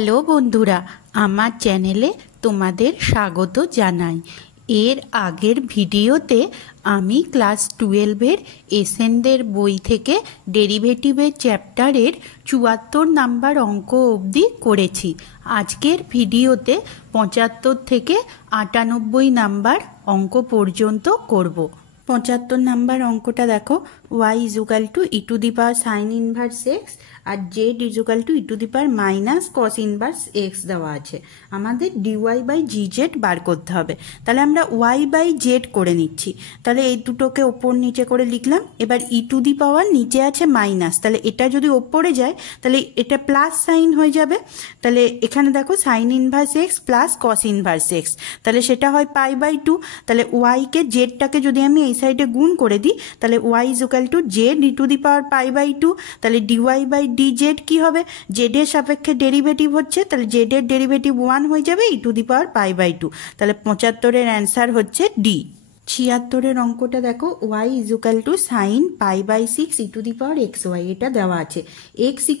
Hello বন্ধুরা, আমার চ্যানেলে তোমাদের স্বাগত জানাই। এর আগের ভিডিওতে আমি ক্লাস 12-এর এসেনদের বই থেকে ডেরিভেটিভের চ্যাপ্টারের 74 নাম্বার অঙ্ক অবধি করেছি। আজকের ভিডিওতে 75 থেকে 98 নাম্বার অঙ্ক পর্যন্ত করব। 75 নাম্বার অঙ্কটা দেখো, y = e⁻ sin inverse x আর z = e⁻ cos inverse x দেওয়া আছে। আমাদের dy/dz বার করতে হবে। তাহলে আমরা y/z করে নিচ্ছি। তাহলে এই দুটোকে ওপর নিচে করে লিখলাম। এবার e⁻ নিচে আছে মাইনাস, তাহলে এটা যদি ওপরে যায় তাহলে এটা প্লাস সাইন হয়ে যাবে। তাহলে এখানে দেখো sin inverse x plus cos inverse x, তাহলে সেটা হয় π/2। তাহলে y-কে z-টাকে যদি আমি এই সাইডে গুণ করে দিই তাহলে y = z e⁻π/2। তাহলে dy/dz কি হবে? z এর সাপেক্ষে ডেরিভেটিভ হচ্ছে, তাহলে z এর ডেরিভেটিভ 1 হয়ে যাবে e⁻π/2। তাহলে 75-এর অ্যান্সার হচ্ছে ডি। 76-এর অঙ্কটা দেখো, y = sin π/6 e⁻xy, এটা দেওয়া আছে। x =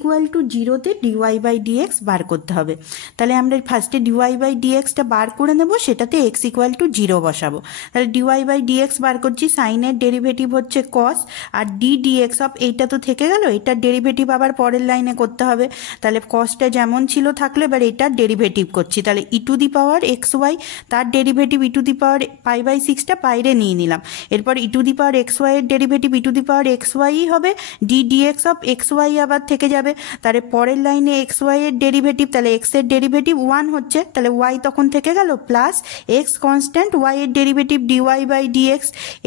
0-তে dy/dx বার করতে হবে। তাহলে আমরা ফার্স্টে dy/dxটা বার করে নেব, সেটাতে x = 0 বসাবো। তাহলে dy/dx বার করছি, সাইনের ডেরিভেটিভ হচ্ছে cos আর ddx অফ এইটা তো থেকে গেল, এটার ডেরিভেটিভ আবার পরের লাইনে করতে হবে। তাহলে cosটা যেমন ছিল থাকলে, এবার এটার ডেরিভেটিভ করছি। তাহলে e⁻xy, তার ডেরিভেটিভ e⁻π/6টা বাইরে নিয়ে নিলাম। এরপর e⁻xy এর ডেরিভেটিভ e⁻xy হবে, ddx অফ xy আবার থেকে যাবে। তাহলে পরের লাইনে xy এর ডেরিভেটিভ, তাহলে x এর ডেরিভেটিভ 1 হচ্ছে, তাহলে y তখন থেকে গেল প্লাস x কনস্ট্যান্ট, y এর ডেরিভেটিভ dy/dx।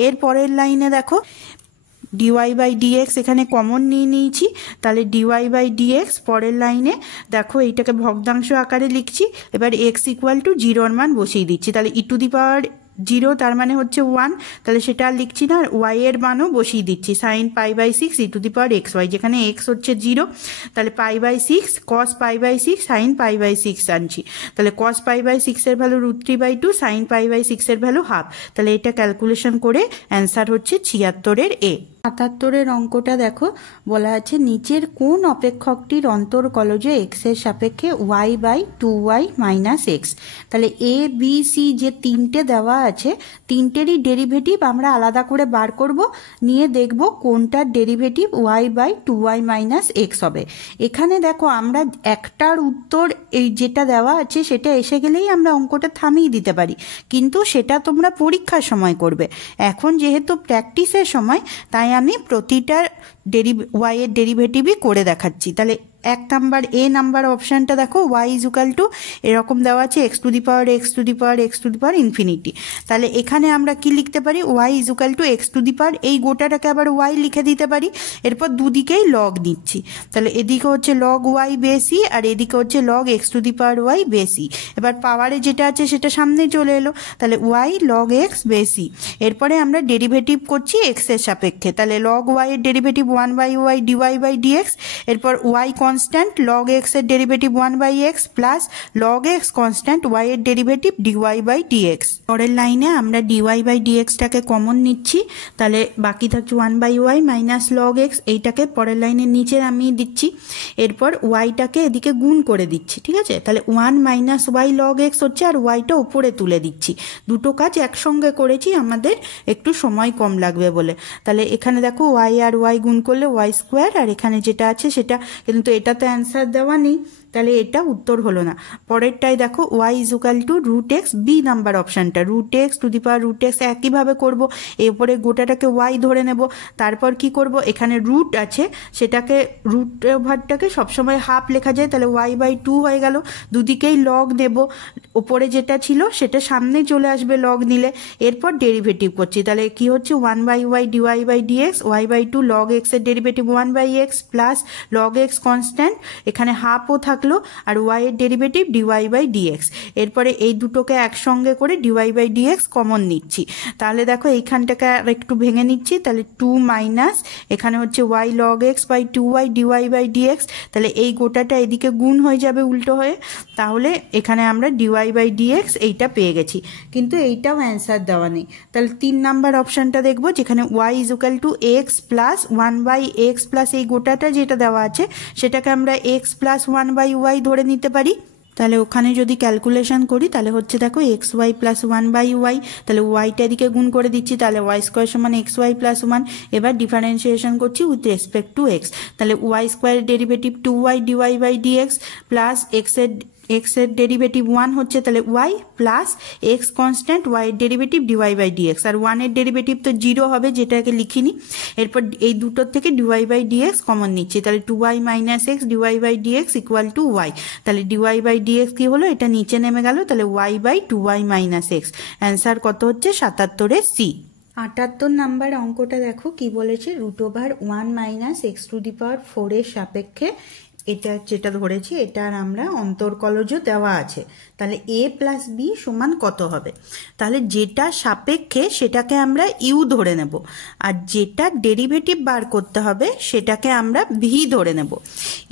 এর পরের লাইনে দেখো dy/dx এখানে কমন নিয়ে নিয়েছি, তাহলে dy/dx পরের লাইনে দেখো এইটাকে ভগ্নাংশ আকারে লিখছি। এবার x = 0 মান বসিয়ে দিচ্ছি। তাহলে e⁻0 তার মানে হচ্ছে 1, তাহলে সেটা আর লিখছি না, y এর মানও বসিয়ে দিচ্ছি sin π/6 e⁻xy, যেখানে x হচ্ছে 0। তাহলে π/6 cos π/6 sin π/6 আনছি। তাহলে cos π/6 এর ভ্যালু √3/2, sin π/6 এর ভ্যালু হাফ। তাহলে এটা ক্যালকুলেশন করে অ্যান্সার হচ্ছে 76-এর এ। 77-এর অঙ্কটা দেখো, বলা আছে নিচের কোন অপেক্ষকটির অন্তর্কলজে x এর সাপেক্ষে y/2y - x। তাহলে a b c যে তিনটে দেওয়া আছে, তিনটেরই ডেরিভেটিভ আমরা আলাদা করে বার করব, নিয়ে দেখব কোনটার ডেরিভেটিভ y/2y - x হবে। এখানে দেখো আমরা একটার উত্তর এই যেটা দেওয়া আছে সেটা এসে গেলেই আমরা অঙ্কটা থামিয়ে দিতে পারি, কিন্তু সেটা তোমরা পরীক্ষার সময় করবে। এখন যেহেতু প্র্যাকটিসের সময়, তাই আমি প্রতিটার y এর ডেরিভেটিভই করে দেখাচ্ছি। তাহলে 1 নাম্বার এ নাম্বার অপশানটা দেখো, y = এরকম দেওয়া আছে x⁻⁡। তাহলে এখানে আমরা কি লিখতে পারি? y = x⁻, এই গোটাটাকে আবার y লিখে দিতে পারি। এরপর দুদিকেই লগ নিচ্ছি, তাহলে এদিকে হচ্ছে log y বেশি আর এদিকে হচ্ছে log x⁻y বেশি। এবার পাওয়ারে যেটা আছে সেটা সামনে চলে এলো, তাহলে y log x বেশি। এরপরে আমরা ডেরিভেটিভ করছি x এর সাপেক্ষে, তাহলে log y এর ডেরিভেটিভ 1/y dy/dx। এরপর y কনস্ট্যান্ট, log x এর derivative 1/x plus log x constant, y এর ডেরিভেটিভ dy/dx। পরের লাইনে আমরা dy/dx-টাকে কমন নিচ্ছি, তাহলে বাকি থাকছে 1/y - log x, এইটাকে পরের লাইনের নিচে নামিয়ে দিচ্ছি। এরপর y-টাকে এদিকে গুণ করে দিচ্ছি, ঠিক আছে? তাহলে 1 - y log x হচ্ছে, আর y-টা উপরে তুলে দিচ্ছি। দুটো কাজ একসঙ্গে করেছি, আমাদের একটু সময় কম লাগবে বলে। তাহলে এখানে দেখো y আর y গুণ করলে y², আর এখানে যেটা আছে সেটা, কিন্তু এটা তো অ্যান্সার দেওয়া নেই, তাহলে এটা উত্তর হলো না। পরেরটাই দেখো y = √x, বি নাম্বার অপশানটা √x একইভাবে করব। এরপরে গোটাটাকে y ধরে নেব, তারপর কি করব, এখানে রুট আছে সেটাকে √ওভারটাকে সবসময় হাফ লেখা যায়, তাহলে y/2 হয়ে গেল। দুদিকেই লগ নেব, ওপরে যেটা ছিল সেটা সামনে চলে আসবে লগ নিলে। এরপর ডেরিভেটিভ করছি, তাহলে কি হচ্ছে 1/y dy/dx, y/2 log x এর derivative 1/x plus log x constant, এখানে হাফও থাকলো, আর y এর ডেরিভেটিভ dy/dx। এরপরে এই দুটোকে একসঙ্গে করে dy/dx কমন নিচ্ছি। তাহলে দেখো এইখানটাকে একটু ভেঙে নিচ্ছি, তাহলে 2 মাইনাস এখানে হচ্ছে y log x/2y dy/dx। তাহলে এই গোটাটা এদিকে গুণ হয়ে যাবে উল্টো হয়ে, তাহলে এখানে আমরা dy/dx এইটা পেয়ে গেছি, কিন্তু এইটাও অ্যান্সার দেওয়া নেই। তাহলে 3 নাম্বার অপশানটা দেখবো, যেখানে y = x + 1/x প্লাস এই গোটাটা যেটা দেওয়া আছে সেটাকে আমরা x + 1/y ওয়াই ধরে নিতে পারি। তাহলে ওখানে যদি ক্যালকুলেশন করি তাহলে হচ্ছে দেখো এক্স ওয়াই প্লাস 1/y, তাহলে ওয়াইটা এদিকে গুণ করে দিচ্ছি, তাহলে ওয়াই স্কোয়ার সমান এক্স ওয়াই প্লাস 1। এবার ডিফারেন্সিয়েশন করছি উইথ রেসপেক্ট টু এক্স, তাহলে ওয়াই স্কোয়ারের derivative 2y dy/dx plus x এর ডেরিভেটিভ 1 হচ্ছে, তাহলে y plus x constant y এর ডেরিভেটিভ dy/dx, আর 1 এর ডেরিভেটিভ তো 0 হবে যেটাকে লিখিনি। এরপর এই দুটোর থেকে dy/dx কমন নিচ্ছি, তাহলে 2y minus x dy/dx equal to y, তাহলে dy/dx কি হলো, এটা নিচে নেমে গেল, তাহলে y/2y মাইনাস এক্স। অ্যান্সার কত হচ্ছে 77 সি। 78 নাম্বার অঙ্কটা দেখো কি বলেছে, √1 minus x to the power 4 এর সাপেক্ষে এটা যেটা ধরেছি এটার আমরা অন্তর্কলজ দেওয়া আছে, তাহলে a প্লাস বি সমান কত হবে। তাহলে যেটা সাপেক্ষে সেটাকে আমরা ইউ ধরে নেব, আর যেটা ডেরিভেটিভ বার করতে হবে সেটাকে আমরা ভি ধরে নেব।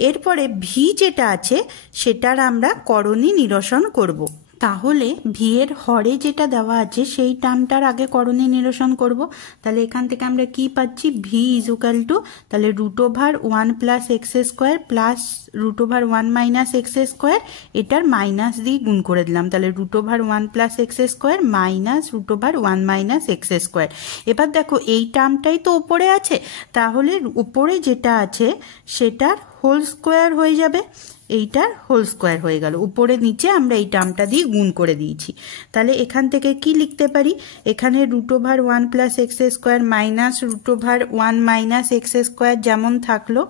এরপরে ভি যেটা আছে সেটার আমরা করণী নিরসন করব। তাহলে ভি এর হরে যেটা দেওয়া আছে সেই টার্মটার আগে করণী নিরসন করব। তাহলে এখান থেকে আমরা কি পাচ্ছি, ভি ইজুকাল টু, তাহলে √1 plus x square plus √1 minus x square, এটার মাইনাস দিয়ে গুণ করে দিলাম, তাহলে √1 plus x square minus √1 minus x square. এবার দেখো এই টার্মটাই তো উপরে আছে, তাহলে উপরে যেটা আছে সেটার হোল স্কোয়ার হয়ে যাবে, এইটার হোল স্কোয়ার হয়ে গেল, উপরে নিচে আমরা এই টার্মটা দিয়ে গুণ করে দিয়েছি। তাহলে এখান থেকে কি লিখতে পারি, এখানে √1 plus x square minus √1 minus x square যেমন থাকলো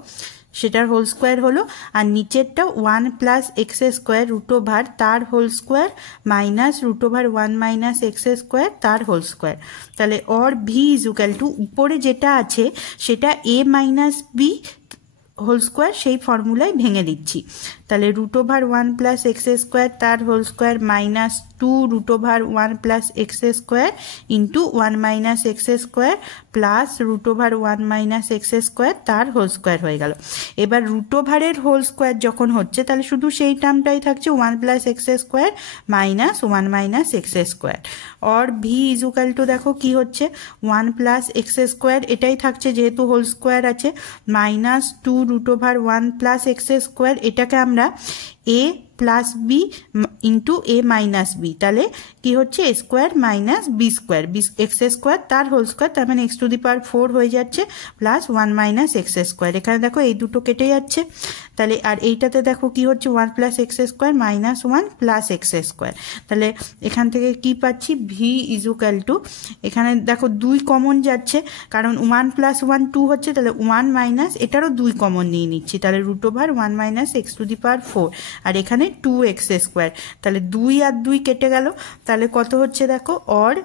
সেটার হোল স্কোয়ার হলো, আর নিচেরটা 1 প্লাস এক্স স্কোয়ার √, তার whole square minus √1 minus x square তার হোল স্কোয়ার। তাহলে অর ভি ইজুকাল টু, উপরে যেটা আছে সেটা a minus b whole square সেই ফর্মুলায় ভেঙে দিচ্ছি, তাহলে √1 প্লাস এক্স স্কোয়ার তার whole square minus 2 √1 plus x square into 1 minus x square plus √1 minus x square তার হোল স্কোয়ার হয়ে গেল। এবার √এর হোল স্কোয়ার যখন হচ্ছে তাহলে শুধু সেই টার্মটাই থাকছে 1 plus x square minus 1 minus x square. Or v equal to দেখো কি হচ্ছে, 1 প্লাস এক্স স্কোয়ার এটাই থাকছে যেহেতু হোল স্কোয়ার আছে, মাইনাস 2 √1 প্লাস এক্স স্কোয়ার, এটাকে আমরা a plus b into a minus b, তাহলে কি হচ্ছে a square minus b square, x square তার হোল স্কোয়ার, তার মানে এক্স টু দি পাওয়ার 4 হয়ে যাচ্ছে প্লাস 1 মাইনাস এক্স স্কোয়ার। এখানে দেখো এই দুটো কেটে যাচ্ছে, তাহলে আর এইটাতে দেখো কি হচ্ছে 1 plus x square minus 1 plus x square. তাহলে এখান থেকে কি পাচ্ছি, ভি ইজুকাল টু, এখানে দেখো 2 কমন যাচ্ছে কারণ 1 প্লাস 1 2 হচ্ছে, তাহলে 1 মাইনাস এটারও 2 কমন নিয়ে নিচ্ছি, তাহলে √1 minus x to the power 4, আর এখানে 2x স্কোয়ার, তাহলে 2 আর 2 কেটে গেল, তাহলে কত হচ্ছে দেখো, অর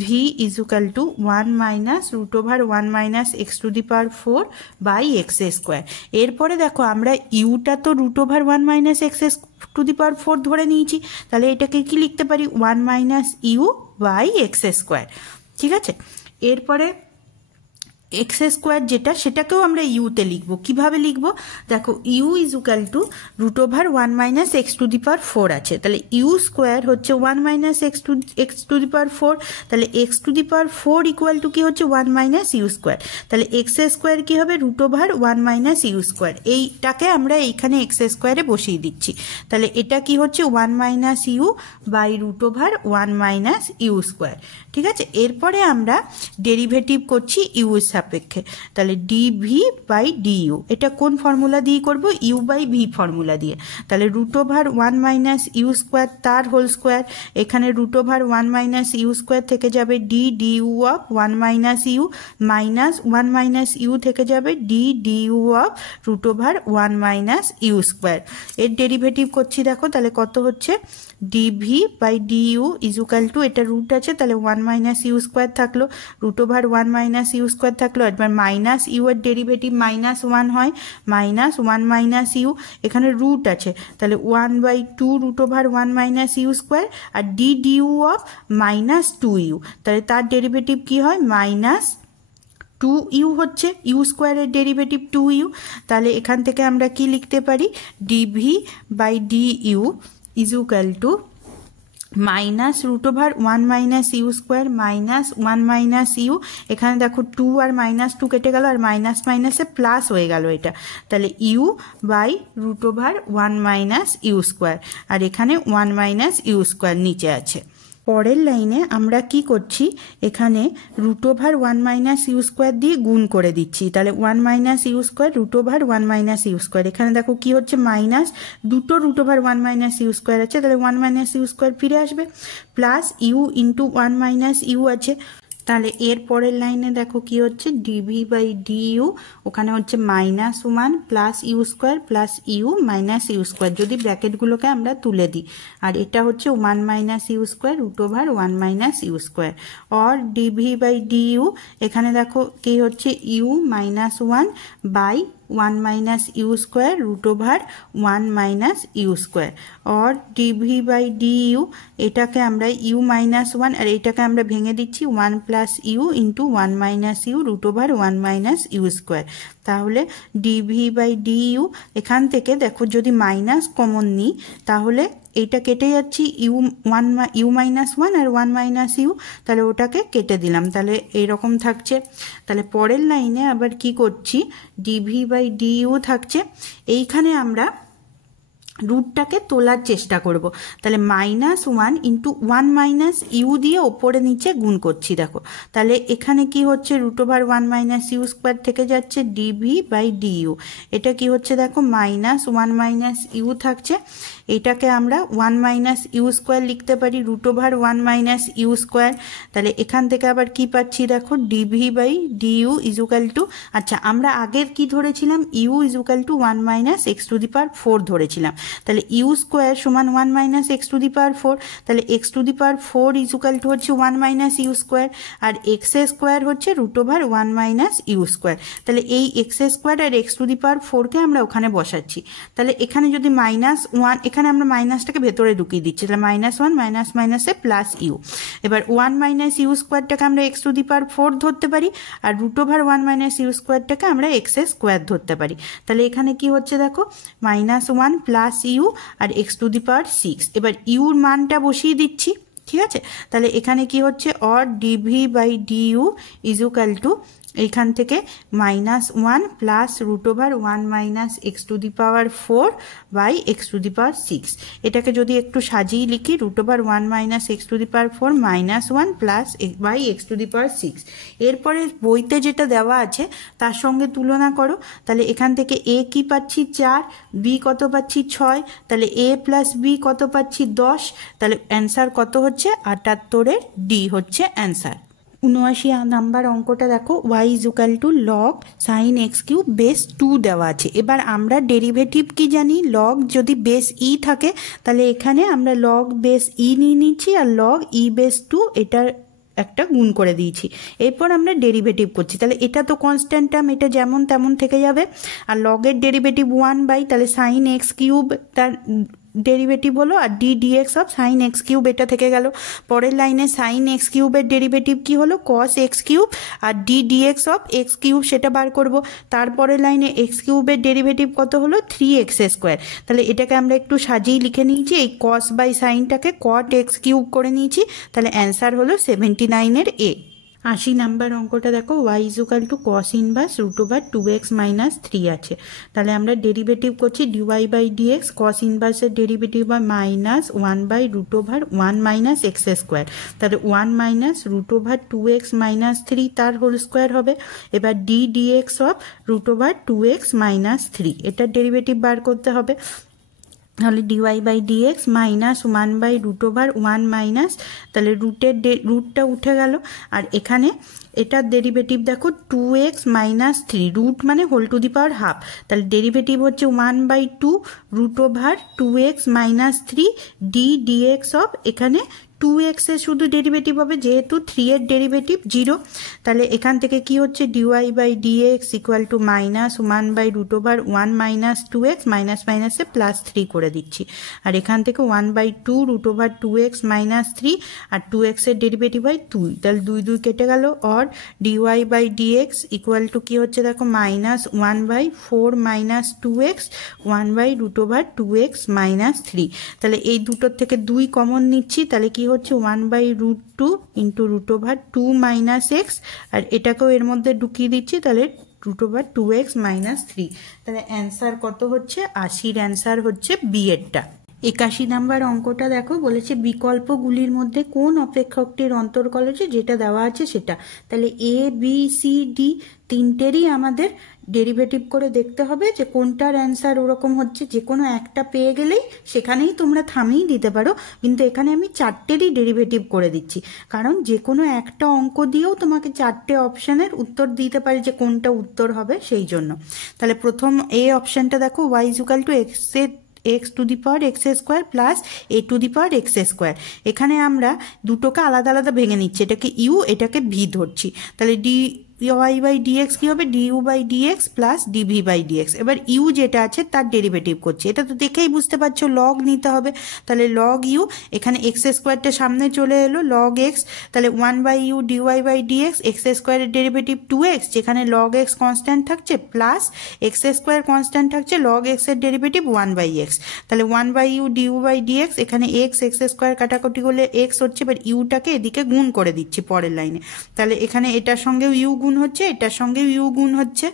ভি ইজুকাল টু 1 মাইনাস √1 minus x to the power 4 by x square. এরপরে দেখো আমরা ইউটা তো √1 minus x to the power 4 ধরে নিয়েছি, তাহলে এটাকে কি লিখতে পারি, 1 minus u by x square. ঠিক আছে, এরপরে এক্স স্কোয়ার যেটা সেটাকেও আমরা ইউতে লিখবো, কিভাবে লিখবো দেখো, u equal to √1 minus x to the power 4 আছে, তাহলে ইউ স্কোয়ার হচ্ছে 1 minus x to the power 4, তাহলে x to the power 4 equal to কি হচ্ছে 1 মাইনাস ইউ স্কোয়ার, তাহলে এক্স স্কোয়ার কি হবে √1 মাইনাস ইউ স্কোয়ার, এইটাকে আমরা এইখানে এক্স স্কোয়ারে বসিয়ে দিচ্ছি, তাহলে এটা কি হচ্ছে 1 minus u by √1 minus u square. ঠিক আছে, এরপরে আমরা ডেরিভেটিভ করছি ইউ সাপেক্ষে, তাহলে ডিভি বাই ডিইউ, এটা কোন ফর্মুলা দিয়ে করব, ইউ বাই ভি ফর্মুলা দিয়ে, তাহলে √1 মাইনাস ইউ স্কোয়ার তার হোল স্কোয়ার, এখানে √1 মাইনাস ইউ স্কোয়ার থেকে যাবে du of 1 minus u, minus 1 minus u থেকে যাবে du of √1 minus u square. এর ডেরিভেটিভ করছি দেখো, তাহলে কত হচ্ছে, dv by du equal to, এটা রুট আছে তাহলে 1 মাইনাস ইউ স্কোয়ার থাকলো, √1 মাইনাস ইউ স্কোয়ার থাকলো, এবার মাইনাস ইউ এর ডেরিভেটিভ -1 হয়, মাইনাস 1 মাইনাস ইউ, এখানে রুট আছে তাহলে 1/2 √1 মাইনাস ইউ স্কোয়ার, আর ডিইউ অফ -2u, তাহলে তার ডেরিভেটিভ কি হয়, -2u হচ্ছে, ইউ স্কোয়ারের ডেরিভেটিভ 2u, তাহলে এখান থেকে আমরা কি লিখতে পারি, dv by du equal to minus root over 1 minus u square minus 1 minus u, এখানে দেখো 2 আর মাইনাস 2 কেটে গেল আর মাইনাস মাইনাসে প্লাস হয়ে গেল এটা, তাহলে u by root over 1 minus u square, আর এখানে 1 মাইনাস ইউ স্কোয়ার নিচে আছে। পরের লাইনে আমরা কি করছি, এখানে root over 1 minus u square দিয়ে গুণ করে দিচ্ছি, তাহলে 1 minus u square root over 1 minus u square, এখানে দেখো কি হচ্ছে মাইনাস, দুটো root over 1 minus u square আছে, তাহলে 1 মাইনাস ইউ স্কোয়ার ফিরে আসবে, plus u into 1 minus u আছে, তাহলে এর পরের লাইনে দেখো কি হচ্ছে ডিভি বাই ডিইউ, ওখানে হচ্ছে -1 plus u square plus u minus u square, যদি ব্র্যাকেটগুলোকে আমরা তুলে দিই, আর এটা হচ্ছে 1 minus u square root over 1 minus u square, or dv by du, এখানে দেখো কি হচ্ছে u -1 by 1 minus u square root over 1 minus u square, or dv by du, এটাকে আমরা ইউ -1 আর এটাকে আমরা ভেঙে দিচ্ছি 1 plus u into 1 minus u root over 1 minus u square, তাহলে ডিভি বাই ডিইউ, এখান থেকে দেখো যদি মাইনাস কমন নিই তাহলে এইটা কেটে যাচ্ছি ইউ মাইনাস 1 আর 1 মাইনাস ইউ, তাহলে ওটাকে কেটে দিলাম, তাহলে এইরকম থাকছে। তাহলে পরের লাইনে আবার কি করছি, ডিভি বাই ডিইউ থাকছে, এইখানে আমরা রুটটাকে তোলার চেষ্টা করব, তাহলে -1 ইন্টু 1 মাইনাস ইউ দিয়ে ওপরে নিচে গুণ করছি, দেখো তাহলে এখানে কি হচ্ছে root over 1 minus u square থেকে যাচ্ছে ডিভি বাই ডিইউ, এটা কি হচ্ছে দেখো -1 মাইনাস ইউ থাকছে, এটাকে আমরা 1 মাইনাস ইউ স্কোয়ার লিখতে পারি root over 1 minus u square, তাহলে এখান থেকে আবার কি পাচ্ছি দেখো dv by du equal to, আচ্ছা আমরা আগের কি ধরেছিলাম u equal to 1 minus x to the power 4 ধরেছিলাম, তাহলে ইউ স্কোয়ার সমান 1 minus x to the power 4, তাহলে x to the power 4 equal to হচ্ছে 1 মাইনাস ইউ স্কোয়ার, আর এক্স স্কোয়ার হচ্ছে root over 1 minus u square, তাহলে এই x square আর এক্স টু দি পাওয়ার 4কে আমরা ওখানে বসাচ্ছি, তাহলে এখানে যদি -1, এখানে আমরা মাইনাসটাকে ভেতরে ঢুকিয়ে দিচ্ছি, তাহলে -1 মাইনাস মাইনাসে প্লাস ইউ, এবার 1 মাইনাস ইউ স্কোয়ারটাকে আমরা এক্স টু দি পাওয়ার 4 ধরতে পারি, আর রুট ওভার 1 মাইনাস ইউ স্কোয়ারটাকে আমরা এক্স স্কোয়ার ধরতে পারি, তাহলে এখানে কি হচ্ছে দেখো -1 প্লাস ইউ আর এক্স টু দি পাওয়ার 6, এবার ইউর মানটা বসিয়ে দিচ্ছি, ঠিক আছে, তাহলে এখানে কি হচ্ছে or dv by du equal to এইখান থেকে -1 plus root over 1 minus x to the power 4 by x to the power 6, এটাকে যদি একটু সাজিয়ে লিখি root over 1 minus x to the power 4 -1 plus by x to the power 6, এরপরে বইতে যেটা দেওয়া আছে তার সঙ্গে তুলনা করো, তাহলে এখান থেকে এ কি পাচ্ছি 4, বি কত পাচ্ছি 6, তাহলে এ প্লাস বি কত পাচ্ছি 10, তাহলে অ্যান্সার কত হচ্ছে 78-এর ডি হচ্ছে অ্যান্সার। 79 নাম্বার অঙ্কটা দেখো y equal to log sine x cube base 2 দেওয়া আছে, এবার আমরা ডেরিভেটিভ কি জানি, লগ যদি বেস ই থাকে তাহলে এখানে আমরা লগ বেস ই নিয়ে নিচ্ছি আর লগ ই বেস 2 এটার একটা গুণ করে দিয়েছি, এরপর আমরা ডেরিভেটিভ করছি, তাহলে এটা তো কনস্ট্যান্ট টার্ম, এটা যেমন তেমন থেকে যাবে, আর লগের ডেরিভেটিভ 1 বাই তাহলে সাইন এক্স কিউব তার ডেরিভেটিভ হলো, আর d dx of sine x cube এটা থেকে গেল, পরের লাইনে সাইন এক্স কিউবের ডেরিভেটিভ কি হলো কস এক্স কিউব, আর d dx of x cube সেটা বার করব, তারপরের লাইনে এক্স কিউবের ডেরিভেটিভ কত হলো 3x স্কোয়ার, তাহলে এটাকে আমরা একটু সাজিয়ে লিখে নিয়েছি, এই কস বাই সাইনটাকে কট এক্স কিউব করে নিয়েছি, তাহলে অ্যান্সার হলো 79-এর এ। 80 নাম্বার অঙ্কটা দেখো y equal to cos inverse root over 2x minus 3 আছে, তাহলে আমরা ডেরিভেটিভ করছি dy বাই dx, কস ইনভার্সের ডেরিভেটিভ হয় -1 by root over 1 minus x square, তাহলে 1 minus root over 2x minus 3 তার হোল স্কোয়ার হবে, এবার d dx of root over 2x minus 3 এটার ডেরিভেটিভ বার করতে হবে, তাহলে dy by dx -1 by root over 1 minus, তাহলে রুটটা উঠে গেল, আর এখানে এটার ডেরিভেটিভ দেখো 2x মাইনাস 3, রুট মানে whole to the power half, তাহলে ডেরিভেটিভ হচ্ছে 1 by 2 root over 2x minus 3 d dx of এখানে টু এক্সের শুধু ডেরিভেটিভ হবে, যেহেতু 3 এর ডেরিভেটিভ 0। তাহলে এখান থেকে কি হচ্ছে, dy by dx equal to -1/√1 minus 2x, minus মাইনাসে +3 করে দিচ্ছি। আর এখান থেকে 1/2√2x মাইনাস 3, আর 2x এর ডেরিভেটিভ হয় 2, তাহলে 2 2 কেটে গেল। আর dy by dx equal to কি হচ্ছে দেখো, -1/4 মাইনাস 2x 1/√2x মাইনাস 3। তাহলে এই দুটোর থেকে 2 কমন নিচ্ছি, তাহলে কি হচ্ছে 1/√2 ইন্টু √2 মাইনাস এক্স, আর এটাকেও এর মধ্যে ঢুকিয়ে দিচ্ছি, তাহলে √2x মাইনাস 3। তাহলে অ্যান্সার কত হচ্ছে, 80-র অ্যান্সার হচ্ছে বি এরটা। 81 নাম্বার অঙ্কটা দেখো, বলেছে বিকল্পগুলির মধ্যে কোন অপেক্ষকটির অন্তর্কলজে যেটা দেওয়া আছে সেটা। তাহলে এ বি সি ডি তিনটেরই আমাদের ডেরিভেটিভ করে দেখতে হবে যে কোনটার অ্যান্সার ওরকম হচ্ছে। যে কোনো একটা পেয়ে গেলেই সেখানেই তোমরা থামিয়ে দিতে পারো, কিন্তু এখানে আমি 4টেরই ডেরিভেটিভ করে দিচ্ছি, কারণ যে কোনো একটা অঙ্ক দিয়েও তোমাকে 4টে অপশানের উত্তর দিতে পারে যে কোনটা উত্তর হবে, সেই জন্য। তাহলে প্রথম এ অপশানটা দেখো, y equal to x two the power x square plus a two the power x square. এখানে আমরা দুটোকে আলাদা আলাদা ভেঙে নিচ্ছি, এটাকে ইউ এটাকে ভি ধরছি। তাহলে y বাই ডিএক্স কি হবে, du by dx plus dv by dx. এবার ইউ যেটা আছে তার ডেরিভেটিভ করছি, এটা তো দেখেই বুঝতে পারছো লগ নিতে হবে। তাহলে লগ ইউ, এখানে এক্স স্কোয়ারটা সামনে চলে এলো, লগ এক্স, তাহলে 1/u dy by dx, x স্কোয়ারের ডেরিভেটিভ 2x, যেখানে লগ এক্স কনস্ট্যান্ট থাকছে, প্লাস এক্স স্কোয়ার কনস্ট্যান্ট থাকছে, লগ এক্স এর ডেরিভেটিভ 1/x। তাহলে 1/u ডিউ বাই ডিএক্স, এখানে এক্স স্কোয়ার কাটাকুটি করলে এক্স হচ্ছে, এবার ইউটাকে এদিকে গুণ করে দিচ্ছি পরের লাইনে। তাহলে এখানে এটার সঙ্গেও ইউ গুণ হচ্ছে, এটার সঙ্গে ইউ গুণ হচ্ছে।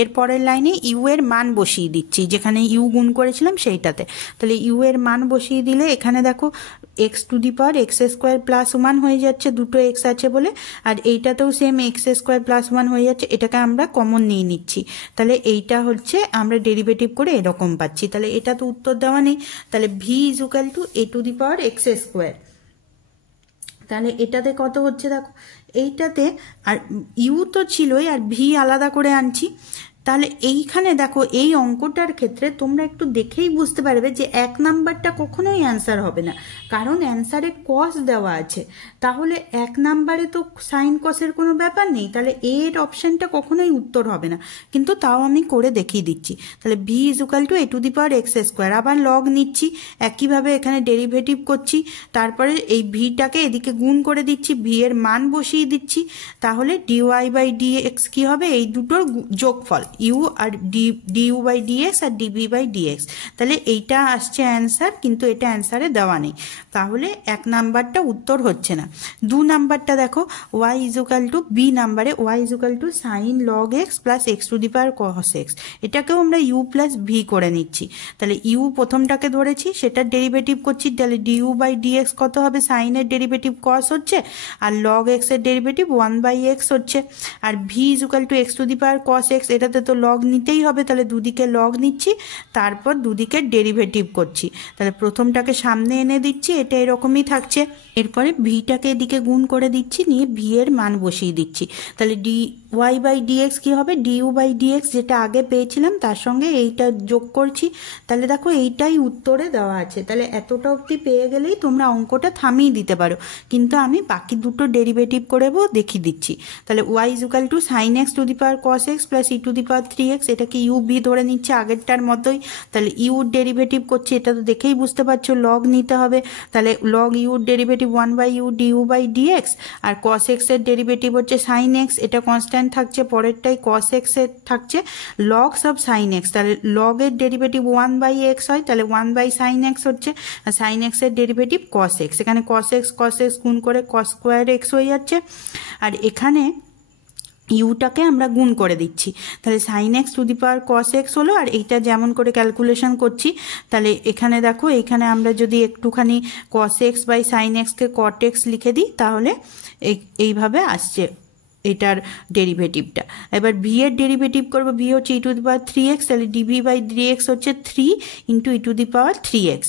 এর পরের লাইনে ইউ এর মান বসিয়ে দিচ্ছি, যেখানে ইউ গুণ করেছিলাম সেইটাতে। তাহলে ইউ এর মান বসিয়ে দিলে এখানে দেখো x to the power x square plus 1 হয়ে যাচ্ছে, দুটো এক্স আছে বলে। আর এইটাতেও সেম এক্স স্কোয়ার প্লাস 1 হয়ে যাচ্ছে, এটাকে আমরা কমন নিয়ে নিচ্ছি। তাহলে এইটা হচ্ছে আমরা ডেরিভেটিভ করে এরকম পাচ্ছি। তাহলে এটা তো উত্তর দেওয়া নেই, তাহলে V is equal to A to the power x square. তাহলে এটাতে কত হচ্ছে দেখো, এইটাতে আর ইউ তো ছিলই, আর ভি আলাদা করে আনছি। তাহলে এইখানে দেখো এই অঙ্কটার ক্ষেত্রে তোমরা একটু দেখেই বুঝতে পারবে যে 1 নাম্বারটা কখনোই অ্যান্সার হবে না, কারণ অ্যান্সারে কস দেওয়া আছে। তাহলে 1 নাম্বারে তো সাইন কসের কোনো ব্যাপার নেই, তাহলে এর অপশানটা কখনোই উত্তর হবে না, কিন্তু তাও আমি করে দেখিয়ে দিচ্ছি। তাহলে V is equal to A to the power x square, আবার লগ নিচ্ছি, একইভাবে এখানে ডেরিভেটিভ করছি, তারপরে এই ভিটাকে এদিকে গুণ করে দিচ্ছি, ভি এর মান বসিয়ে দিচ্ছি। তাহলে ডিওয়াই বাই ডিএক্স কি হবে, এই দুটোর যোগফল, ইউ আর ডিউ বাই ডিএক্স আর ডিবি বাই ডিএক্স। তাহলে এইটা আসছে অ্যান্সার, কিন্তু এটা অ্যান্সারে দেওয়া নেই, তাহলে 1 নাম্বারটা উত্তর হচ্ছে না। 2 নাম্বারটা দেখো, ওয়াই ইজুকাল টু বি নাম্বারে y equal to sine log x plus x to the power cos x, এটাকেও আমরা ইউ প্লাস ভি করে নিচ্ছি। তাহলে ইউ প্রথমটাকে ধরেছি, সেটার ডেরিভেটিভ করছি, তাহলে ডিউ বাই ডিএক্স কত হবে, সাইনের ডেরিভেটিভ কস হচ্ছে, আর লগ এক্স এর ডেরিভেটিভ 1/x হচ্ছে, আর v equal to x to the power cos x, এটাতে তো লগ নিতেই হবে, তাহলে দুদিকে লগ নিচ্ছি, তারপর দুদিকে ডেরিভেটিভ করছি। তাহলে প্রথমটাকে সামনে এনে দিচ্ছি, এটা এরকমই থাকছে, এরপরে ভিটাকে এদিকে গুণ করে দিচ্ছি, নিয়ে ভি এর মান বসিয়ে দিচ্ছি। তাহলে ডি ওয়াই বাই ডিএক্স কী হবে, ডিউ বাই ডিএক্স যেটা আগে পেয়েছিলাম তার সঙ্গে এইটা যোগ করছি। তাহলে দেখো এইটাই উত্তরে দেওয়া আছে। তাহলে এতটা অবধি পেয়ে গেলেই তোমরা অঙ্কটা থামিয়ে দিতে পারো, কিন্তু আমি বাকি দুটো ডেরিভেটিভ করেও দেখিয়ে দিচ্ছি। তাহলে y equal to sine x to the power cos x plus e to the power 3x, এটাকে ইউ বি ধরে নিচ্ছে আগেরটার মতোই। তাহলে ইউর ডেরিভেটিভ করছি, এটা তো দেখেই বুঝতে পারছো লগ নিতে হবে। তাহলে লগ ইউর derivative 1/u du by dx, আর কস এক্স এর ডেরিভেটিভ হচ্ছে সাইন এক্স, এটা কনস্ট্যান্ট থাকছে, পরেরটাই কস এক্স এর থাকছে, লগ সব সাইন এক্স। তাহলে লগ এর ডেরিভেটিভ 1/x হয়, তাহলে 1/sin x হচ্ছে, আর সাইন এক্স এর ডেরিভেটিভ কস এক্স, এখানে কস এক্স গুণ করে কস স্কোয়ার এক্স হয়ে যাচ্ছে, আর এখানে ইউটাকে আমরা গুণ করে দিচ্ছি। তাহলে sine x to the power cos x হলো, আর এইটা যেমন করে ক্যালকুলেশন করছি। তাহলে এখানে দেখো, এইখানে আমরা যদি একটুখানি কস এক্স বাই সাইন এক্সকে কট এক্স লিখে দিই, তাহলে এইভাবে আসছে এটার ডেরিভেটিভটা। এবার ভি এর ডেরিভেটিভ করবো, ভি হচ্ছে e to the power 3x, তাহলে ডিভি বাই ডিএক্স হচ্ছে 3 into e to the power 3x।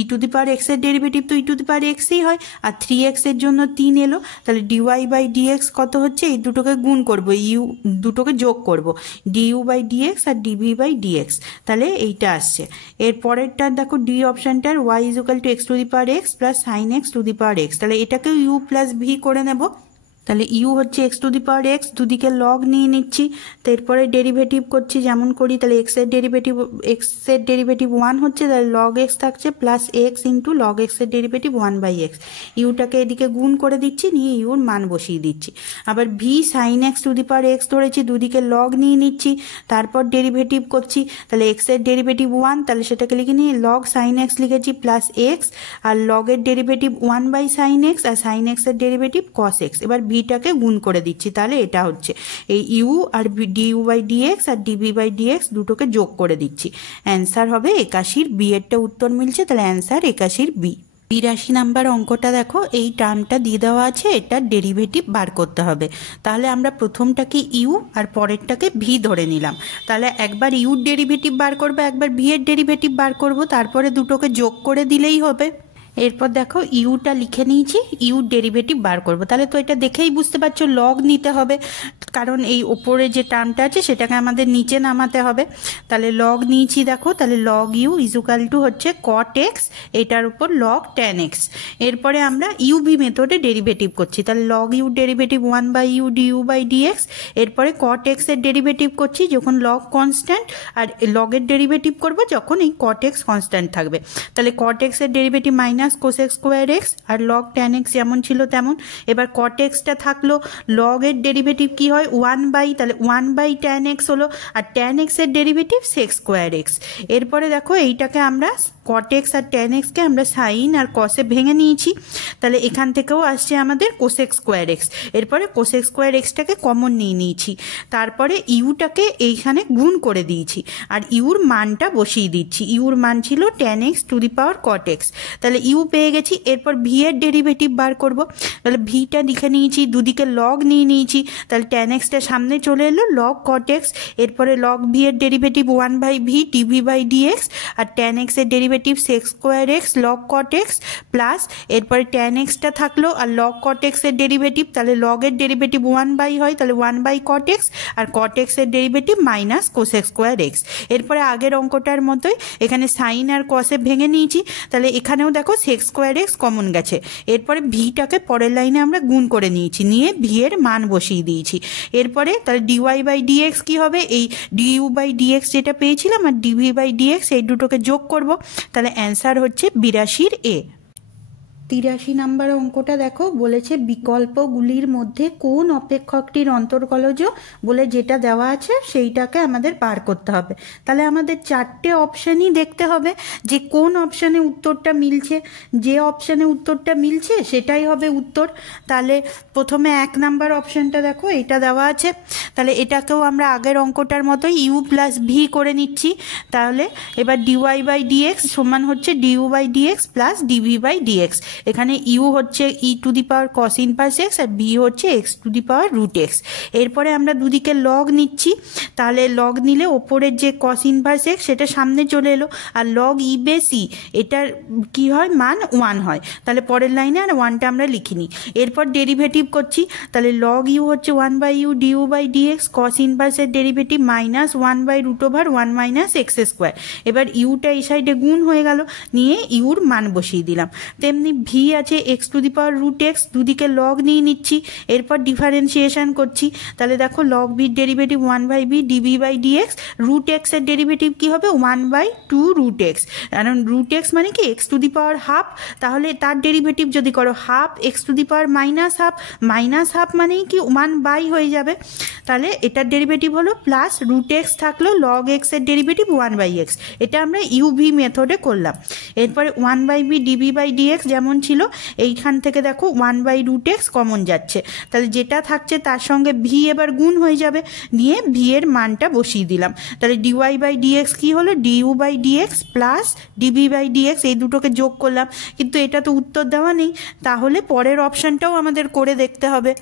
E to the power এক্সের ডেরিভেটিভ তো ই টু দি পাওয়ার এক্সই হয়, আর 3x এর জন্য 3 এলো, তাহলে ডিওয়াই বাই ডিএক্স কত হচ্ছে, এই দুটোকে গুণ করব, ইউ দুটোকে যোগ করব, ডিইউ বাই ডিএক্স আর ডিভি বাই ডিএক্স, তাহলে এইটা আসছে। এর পরেরটা দেখো ডি অপশানটার y is equal to x to the power x plus sine x to the power x, তাহলে এটাকেও ইউ প্লাস ভি করে নেব। তাহলে ইউ হচ্ছে x to the power x, দুদিকে লগ নিয়ে নিচ্ছি, তো এরপরে ডেরিভেটিভ করছি যেমন করি, তাহলে এক্সের ডেরিভেটিভ 1 হচ্ছে, তাহলে লগ এক্স থাকছে প্লাস এক্স ইন্টু লগ এক্সের ডেরিভেটিভ 1 বাই এক্স, ইউটাকে এদিকে গুণ করে দিচ্ছি, নিয়ে ইউর মান বসিয়ে দিচ্ছি। আবার v sine x to the power x ধরেছি, দুদিকে লগ নিয়ে নিচ্ছি, তারপর ডেরিভেটিভ করছি, তাহলে এক্সের ডেরিভেটিভ 1, তাহলে সেটাকে লিখে নিই লগ সাইন এক্স লিখেছি প্লাস এক্স, আর লগের ডেরিভেটিভ 1 বাই সাইন এক্স, আর সাইন এক্সের ডেরিভেটিভ কস এক্স, এবার ভিটাকে গুণ করে দিচ্ছি, তাহলে এটা হচ্ছে এই ইউ আর ডিইউ বাই ডিএক্স আর ডিভি বাই ডিএক্স দুটোকে যোগ করে দিচ্ছি, অ্যান্সার হবে 81 বি, এরটা উত্তর মিলছে, তাহলে অ্যান্সার 81 বি। 82 নাম্বার অঙ্কটা দেখো, এই টার্মটা দিয়ে দেওয়া আছে, এটার ডেরিভেটিভ বার করতে হবে। তাহলে আমরা প্রথমটাকে ইউ আর পরেরটাকে ভি ধরে নিলাম, তাহলে একবার ইউর ডেরিভেটিভ বার করবো, একবার ভি এর ডেরিভেটিভ বার করব, তারপরে দুটোকে যোগ করে দিলেই হবে। এরপর দেখো ইউটা লিখে নিয়েছি, ইউর ডেরিভেটিভ বার করব, তাহলে তো এটা দেখেই বুঝতে পারছো লগ নিতে হবে, কারণ এই ওপরে যে টার্মটা আছে সেটাকে আমাদের নিচে নামাতে হবে, তাহলে লগ নিয়েছি দেখো, তাহলে লগ ইউ ইজুকাল টু হচ্ছে কট এক্স, এটার উপর লগ ট্যান এক্স। এরপরে আমরা ইউভি মেথডে ডেরিভেটিভ করছি, তাহলে log u derivative 1 by u du by dx, এরপরে কট এক্স এর ডেরিভেটিভ করছি যখন লগ কনস্ট্যান্ট, আর লগের ডেরিভেটিভ করব যখন এই কট এক্স কনস্ট্যান্ট থাকবে, তাহলে কট এক্স এর derivative minus cosec square x, আর লগ ট্যান এক্স যেমন ছিল তেমন। এবার কট এক্সটা থাকলো, লগের ডেরিভেটিভ কি হয় 1 বাই, তাহলে 1 বাই ট্যান এক্স হলো, আর ট্যান এক্স এর ডেরিভেটিভ সেক স্কোয়ার এক্স। এরপরে দেখো এইটাকে আমরা কট এক্স আর ট্যান এক্সকে আমরা সাইন আর কসে ভেঙে নিয়েছি, তাহলে এখান থেকেও আসছে আমাদের কোসেক স্কোয়ার এক্স, এরপরে কোসেক স্কোয়ার এক্সটাকে কমন নিয়ে নিয়েছি, তারপরে ইউটাকে এইখানে গুণ করে দিয়েছি, আর ইউর মানটা বসিয়ে দিচ্ছি, ইউর মান ছিল tan x to the power cot x, তাহলে ইউ পেয়ে গেছি। এরপর ভি এর ডেরিভেটিভ বার করব, তাহলে ভিটা লিখে নিয়েছি, দুদিকে লগ নিয়ে নিয়েছি, তাহলে ট্যান এক্সটা সামনে চলে এলো, লগ কট এক্স, এরপরে লগ ভি এর derivative 1 by v dv by dx, আর ট্যান এক্স এর derivative sec square x log cot x plus, এরপরে ট্যান এক্সটা থাকলো, আর লগ কট এক্স এর ডেরিভেটিভ, তাহলে লগের ডেরিভেটিভ 1 বাই হয়, তাহলে 1 বাই কট এক্স, আর কট এক্স এর derivative minus cosec square x. এরপরে আগের অঙ্কটার মতোই এখানে সাইন আর কসে ভেঙে নিয়েছি, তাহলে এখানেও দেখো সেক স্কোয়ার এক্স কমন গেছে, এরপরে ভিটাকে পরের লাইনে আমরা গুণ করে নিয়েছি, নিয়ে ভি এর মান বসিয়ে দিয়েছি। এরপরে তাহলে ডিওয়াই বাই ডিএক্স কি হবে, এই ডিইউ বাই ডিএক্স যেটা পেয়েছিলাম আর ডিভি বাই ডিএক্স এই দুটোকে যোগ করব, তাহলে অ্যান্সার হচ্ছে 82 এ। 83 নাম্বার অঙ্কটা দেখো, বলেছে বিকল্পগুলির মধ্যে কোন অপেক্ষকটির অন্তর্গলজ বলে যেটা দেওয়া আছে সেইটাকে আমাদের বার করতে হবে। তাহলে আমাদের 4টে অপশানই দেখতে হবে যে কোন অপশানে উত্তরটা মিলছে, যে অপশানে উত্তরটা মিলছে সেটাই হবে উত্তর। তাহলে প্রথমে 1 নাম্বার অপশানটা দেখো, এটা দেওয়া আছে, তাহলে এটাকেও আমরা আগের অঙ্কটার মতোই ইউ প্লাস ভি করে নিচ্ছি, তাহলে এবার ডিওয়াই বাই ডিএক্স সমান হচ্ছে du by dx plus dv by dx, এখানে ইউ হচ্ছে e to the power cos inverse x আর ভি হচ্ছে x to the power root x. এরপরে আমরা দুদিকে লগ নিচ্ছি, তাহলে লগ নিলে ওপরের যে কস ইনভার্স এক্স সেটা সামনে চলে এলো, আর লগ ই বেস ই এটার কি হয় মান 1 হয়, তাহলে পরের লাইনে আর 1টা আমরা লিখিনি। এরপর ডেরিভেটিভ করছি, তাহলে লগ ইউ হচ্ছে 1 by u du by dx, cos ইনভার্সের derivative minus 1 by root over 1 minus x square, এবার ইউটা এই সাইডে গুণ হয়ে গেল, নিয়ে ইউর মান বসিয়ে দিলাম। তেমনি ভি আছে x to the power root x, দুদিকে লগ নিয়ে নিচ্ছি, এরপর ডিফারেন্সিয়েশন করছি, তাহলে দেখো লগ ভির derivative 1 by v dv by dx, root x এর ডেরিভেটিভ কি হবে 1 বাই 2 রুট এক্স, কারণ রুট এক্স মানে কি x to the power half, তাহলে তার ডেরিভেটিভ যদি করো half x to the power minus half মানেই কি 1 বাই হয়ে যাবে, তাহলে এটার ডেরিভেটিভ হলো প্লাস রুট এক্স থাকলো লগ এক্স এর ডেরিভেটিভ 1 বাই এক্স, এটা আমরা ইউভি মেথডে করলাম। এরপরে 1 by v dv by dx যেমন ছিল, এইখান থেকে দেখো 1 বাই রুট এক্স কমন যাচ্ছে, তাহলে যেটা থাকছে তার সঙ্গে ভি এবার গুণ হয়ে যাবে, নিয়ে ভি এর মানটা বসিয়ে দিলাম, তাহলে ডিওয়াই বাই ডিএক্স কি হলো du by dx plus dv by dx, এই দুটোকে যোগ করলাম, কিন্তু এটা তো উত্তর দেওয়া নেই, তাহলে পরের অপশানটাও আমাদের করে দেখতে হবে।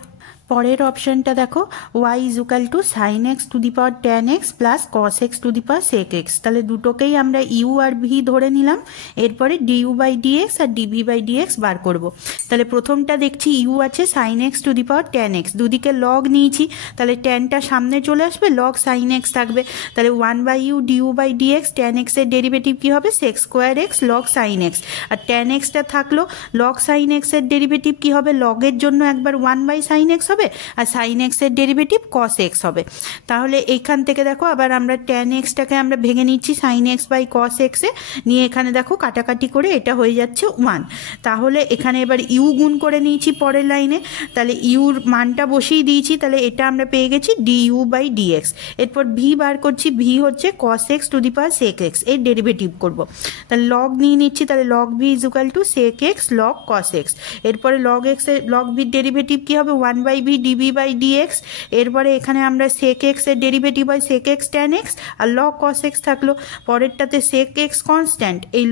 পরের অপশানটা দেখো, y is equal to sine x to the power ten x plus cos x to the power sec x. তাহলে দুটোকেই আমরা ইউ আর ভি ধরে নিলাম। এরপরে ডিইউ বাই ডিএক্স আর ডিভি বাই ডিএক্স বার করব। তাহলে প্রথমটা দেখছি ইউ আছে sine x to the power ten x, দুদিকে লগ নিয়েছি, তাহলে টেনটা সামনে চলে আসবে, লগ সাইন এক্স থাকবে। তাহলে one by u du by dx, ten এক্সের ডেরিভেটিভ কী হবে, sec square x log sine x. আর টেন এক্সটা থাকলো, লগ সাইন এক্সের ডেরিভেটিভ কী হবে, লগের জন্য একবার ওয়ান বাই সাইন এক্স হবে, আর সাইন এক্সের ডেরিভেটিভ কস এক্স হবে। তাহলে এইখান থেকে দেখো আবার আমরা টেন এক্সটাকে আমরা ভেঙে নিচ্ছি সাইন এক্স বাই কস এক্সে, নিয়ে এখানে দেখো কাটাকাটি করে এটা হয়ে যাচ্ছে ওয়ান। তাহলে এখানে এবার ইউ গুণ করে নিয়েছি পরের লাইনে, তাহলে ইউর মানটা বসিয়ে দিয়েছি, তাহলে এটা আমরা পেয়ে গেছি ডিইউ বাই ডিএক্স। এরপর ভি বার করছি, ভি হচ্ছে cos x to the power sec x, এর ডেরিভেটিভ করবো। তাহলে লগ নিয়ে নিচ্ছি, তাহলে log v is equal to sec x log cos x. এরপরে লগ এক্সের লগ ভির ডেরিভেটিভ কী হবে, one by v dv by dx. এরপরে এখানে আমরা সেক এক্সের ডেরিভেটিভ হয় সেক এক্স টেন এক্স, আর লগ কস এক্স থাকলো। পরেরটাতে সেক এক্স কনস্ট্যান্ট, এই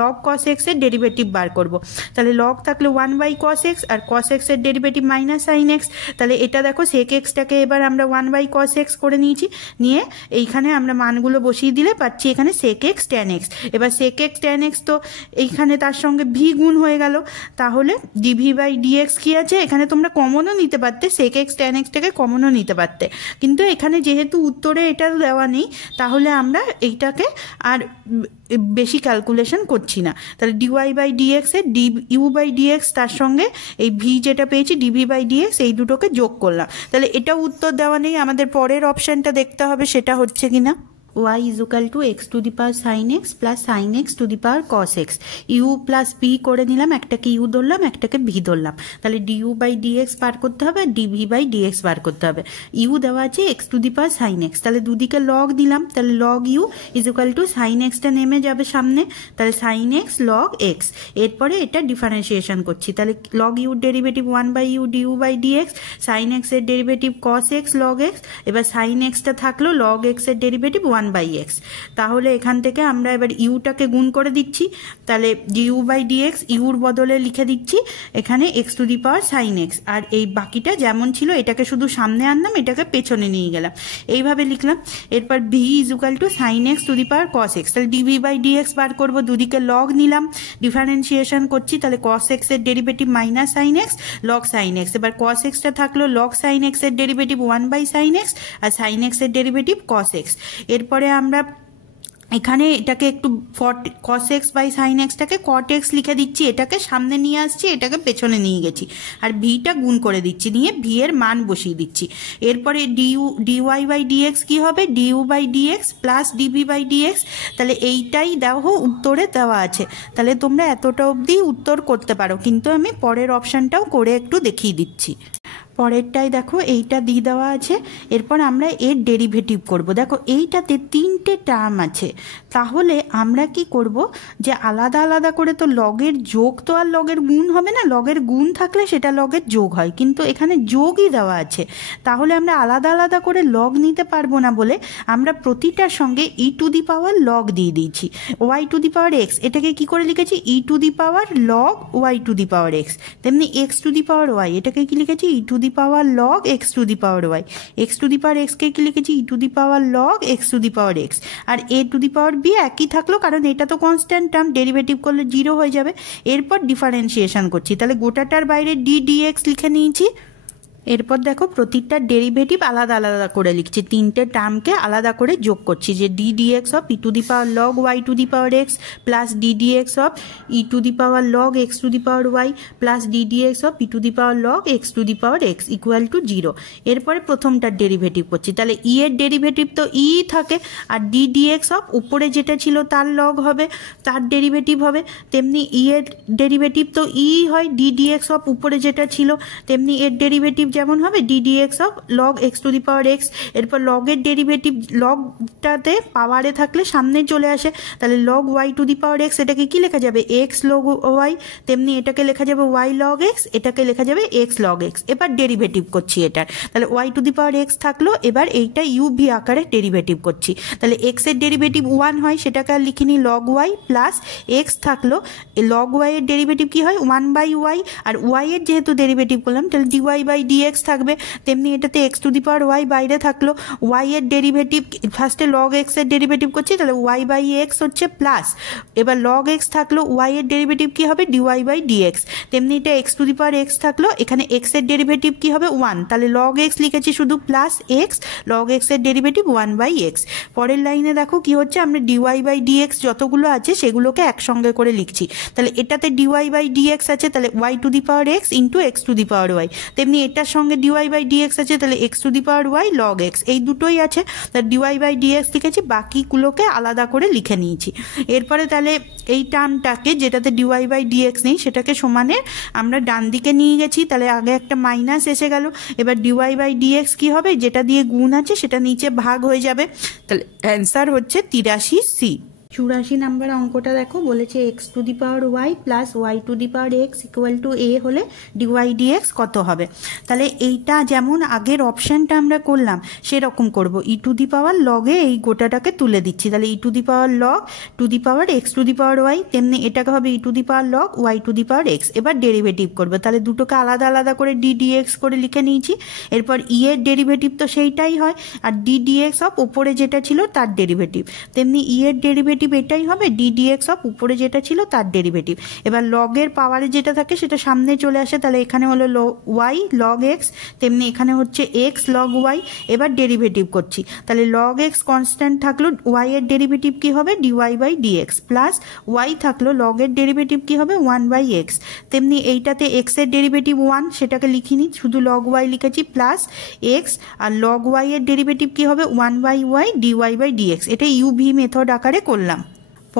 লগ কস এক্সের ডেরিভেটিভ বার করব। তাহলে লগ থাকলে ওয়ান বাই কস এক্স, আর কস এক্সের ডেরিভেটিভ মাইনাস সাইন এক্স। তাহলে এটা দেখো সেক এক্সটাকে এবার আমরা ওয়ান বাই কস এক্স করে নিয়েছি, নিয়ে এইখানে আমরা মানগুলো বসিয়ে দিলে পাচ্ছি এখানে সেক এক্স টেন এক্স। এবার সেক এক্স টেন এক্স তো এইখানে তার সঙ্গে ভি গুণ হয়ে গেল, তাহলে ডিভি বাই ডিএক্স কী আছে, এখানে তোমরা কমনও নিতে পারতে, সেক এক্স টেন এক্সটাকে কমনও নিতে পারতে, কিন্তু এখানে যেহেতু উত্তরে এটা দেওয়া নেই, তাহলে আমরা এইটাকে আর বেশি ক্যালকুলেশন করছি না। তাহলে ডিওয়াই বাই ডিএক্স এর ডিইউ বাই ডিএক্স, তার সঙ্গে এই ভি যেটা পেয়েছি ডিভি বাই ডিএক্স, এই দুটোকে যোগ করলাম। তাহলে এটাও উত্তর দেওয়া নেই, আমাদের পরের অপশানটা দেখতে হবে সেটা হচ্ছে কিনা। y is equal to x to the power sin x plus sin x to the power cos x, u plus b করে নিলাম, একটাকে u ধরলাম একটাকে v ধরলাম। তাহলে du বাই dx বার করতে হবে আর dv বাই dx বার করতে হবে। u দেওয়া আছে x to the power sin x, তাহলে দুদিকে log দিলাম, তাহলে log u is equal to sin x টা নেমে যাবে সামনে, তাহলে sin x log x। এরপরে এটা ডিফারেন্সিয়েশন করছি, তাহলে log u derivative one by u du by dx, sin x এর ডেরিভেটিভ cos x log x। এবার sin x টা থাকলো, log x এর ডেরিভেটিভ ওয়ান বাই এক্স। তাহলে এখান থেকে আমরা এবার ইউটাকে গুণ করে দিচ্ছি, তাহলে ডিইউ বাই ডিএক্স ইউর বদলে লিখে দিচ্ছি এখানে x to the power sine x, আর এই বাকিটা যেমন ছিল এটাকে শুধু সামনে আনলাম, এটাকে পেছনে নিয়ে গেলাম, এইভাবে লিখলাম। এরপর v is equal to sine x to the power cos x, তাহলে ডিভি বাই ডিএক্স বার করবো, দুদিকে লগ নিলাম, ডিফারেন্সিয়েশন করছি, তাহলে কস এক্স এর derivative minus sine x log sine x. এবার কস এক্সটা থাকলো, লগ সাইন এক্স এর derivative one by sine x, আর সাইন এক্স এর ডেরিভেটিভ কস এক্স। এরপরে আমরা এখানে এটাকে একটু cos x বাই সাইন এক্সটাকে cot x লিখে দিচ্ছি, এটাকে সামনে নিয়ে আসছি, এটাকে পেছনে নিয়ে গেছি, আর ভিটা গুণ করে দিচ্ছি, নিয়ে ভি এর মান বসিয়ে দিচ্ছি। এরপরে ডিওয়াই বাই ডিএক্স কী হবে, du by dx plus dv by dx. তাহলে এইটাই দেখো উত্তরে দেওয়া আছে, তাহলে তোমরা এতটা অবধি উত্তর করতে পারো, কিন্তু আমি পরের অপশানটাও করে একটু দেখিয়ে দিচ্ছি। পরেরটাই দেখো এইটা দিয়ে দেওয়া আছে, এরপর আমরা এর ডেরিভেটিভ করব। দেখো এইটাতে তিনটে টার্ম আছে, তাহলে আমরা কি করব যে আলাদা আলাদা করে, তো লগের যোগ তো আর লগের গুণ হবে না, লগের গুণ থাকলে সেটা লগের যোগ হয়, কিন্তু এখানে যোগই দেওয়া আছে, তাহলে আমরা আলাদা আলাদা করে লগ নিতে পারবো না বলে আমরা প্রতিটার সঙ্গে ই টু দি পাওয়ার লগ দিয়ে দিয়েছি। Y to the power x, এটাকে কি করে লিখেছি, e to the power log y to the power x. তেমনি x to the power y, এটাকে কি লিখেছি, e to the power log x to the power y. X to the power এক্সকে কি লিখেছি, e to the power log x to the power x. আর a to the power b একই থাকলো, কারণ এটা তো কনস্ট্যান্ট টার্ম, ডেরিভেটিভ করলে জিরো হয়ে যাবে। এরপর ডিফারেন্সিয়েশন করছি, তাহলে গোটাটার বাইরে ডি ডিএক্স লিখে নিয়েছি। এরপর দেখো প্রতিটা ডেরিভেটিভ আলাদা আলাদা করে লিখছি, তিনটে টার্মকে আলাদা করে যোগ করছি, যে d dx of e to the power log y to the power x plus d dx of e to the power log x to the power y plus d dx of e to the power log x to the power x equal to zero. এরপরে প্রথমটার derivative করছি, তাহলে ই এর derivative তো ই থাকে, আর d dx of উপরে যেটা ছিল তার লগ হবে, তার ডেরিভেটিভ হবে, তেমনি ই এর ডেরিভেটিভ তো ই হয়, ডি ডিএক্স অফ উপরে যেটা ছিল তেমনি এর ডেরিভেটিভ যেমন হবে d dx of log x to the power x. এরপর লগের ডেরিভেটিভ লগটাতে পাওয়ারে থাকলে সামনে চলে আসে, তাহলে log y to the power x, এটাকে কি লেখা যাবে, এক্স লগ ওয়াই, তেমনি এটাকে লেখা যাবে ওয়াই লগ এক্স, এটাকে লেখা যাবে এক্স লগ এক্স। এবার ডেরিভেটিভ করছি এটার, তাহলে y to the power x থাকলো, এবার এইটা ইউভি আকারে ডেরিভেটিভ করছি, তাহলে এক্স এর ডেরিভেটিভ ওয়ান হয়, সেটাকে আর লিখিনি, লগ ওয়াই প্লাস এক্স থাকলো, লগ ওয়াই এর ডেরিভেটিভ কি হয় ওয়ান বাই ওয়াই, আর ওয়াই এর যেহেতু ডেরিভেটিভ করলাম তাহলে ডিওয়াই বাই ডিএক্স ডিএক্স থাকবে, তেমনি এটাতে x to the power y বাইরে থাকলো, ওয়াই এর ডেরিভেটিভ ফার্স্টে লগ এক্স এর ডেরিভেটিভ করছি, তাহলে ওয়াই বাই এক্স হচ্ছে প্লাস, এবার লগ এক্স থাকলো, ওয়াই এর ডেরিভেটিভ কী হবে ডিওয়াই বাই ডিএক্স, তেমনি এটা x to the power x থাকলো, এখানে এক্স এর ডেরিভেটিভ কী হবে 1, তাহলে লগ এক্স লিখেছি শুধু প্লাস এক্স, লগ এক্স এর ডেরিভেটিভ 1 বাই এক্স। পরের লাইনে দেখো কি হচ্ছে, আমরা ডিওয়াই বাই ডিএক্স যতগুলো আছে সেগুলোকে একসঙ্গে করে লিখছি, তাহলে এটাতে ডিওয়াই বাই ডিএক্স আছে, তাহলে y to the power x into x to the power y, তেমনি এটার সঙ্গে ডিওয়াই বাই ডিএক্স আছে, তাহলে x to the power y log x, এই দুটোই আছে, তাহলে ডিওয়াই বাই ডিএক্স লিখেছি, বাকিগুলোকে আলাদা করে লিখে নিয়েছি। এরপরে তাহলে এই টার্মটাকে যেটাতে ডিওয়াই বাই ডিএক্স নেই সেটাকে সমানের আমরা ডান দিকে নিয়ে গেছি, তাহলে আগে একটা মাইনাস এসে গেল, এবার ডিওয়াই বাই ডিএক্স কী হবে, যেটা দিয়ে গুণ আছে সেটা নিচে ভাগ হয়ে যাবে, তাহলে অ্যান্সার হচ্ছে 83C। 84 নাম্বার অঙ্কটা দেখো, বলেছে x to the power y plus y to the power x equal to a হলে ডিওয়াই ডিএক্স কত হবে। তাহলে এইটা যেমন আগের অপশানটা আমরা করলাম সেরকম করব, ই টু দি পাওয়ার লগে এই গোটাটাকে তুলে দিচ্ছি, তাহলে e to the power log to the power x to the power y, তেমনি এটাকে হবে e to the power log y to the power x. এবার ডেরিভেটিভ করবো, তাহলে দুটোকে আলাদা আলাদা করে ডি ডিএক্স করে লিখে নিয়েছি, এরপর ই এর ডেরিভেটিভ তো সেইটাই হয়, আর ডি ডিএক্স অফ উপরে যেটা ছিল তার ডেরিভেটিভ, তেমনি ই এর ডেরিভেটিভ এটাই হবে, ডি ডিএক্স অফ উপরে যেটা ছিল তার ডেরিভেটিভ। এবার লগের পাওয়ারে যেটা থাকে সেটা সামনে চলে আসে, তাহলে এখানে হলো ওয়াই লগ এক্স, তেমনি এখানে হচ্ছে এক্স লগ ওয়াই। এবার ডেরিভেটিভ করছি, তাহলে লগ এক্স কনস্ট্যান্ট থাকলো, ওয়াই এর ডেরিভেটিভ কি হবে dy by dx, plus y থাকলো, লগের ডেরিভেটিভ কি হবে 1 বাই এক্স, তেমনি এইটাতে এক্স এর ডেরিভেটিভ 1 সেটাকে লিখিনি, শুধু লগ ওয়াই লিখেছি, প্লাস এক্স, আর লগ ওয়াই এর ডেরিভেটিভ কি হবে 1 by y dy by dx. এটা ইউভি মেথড আকারে করলাম।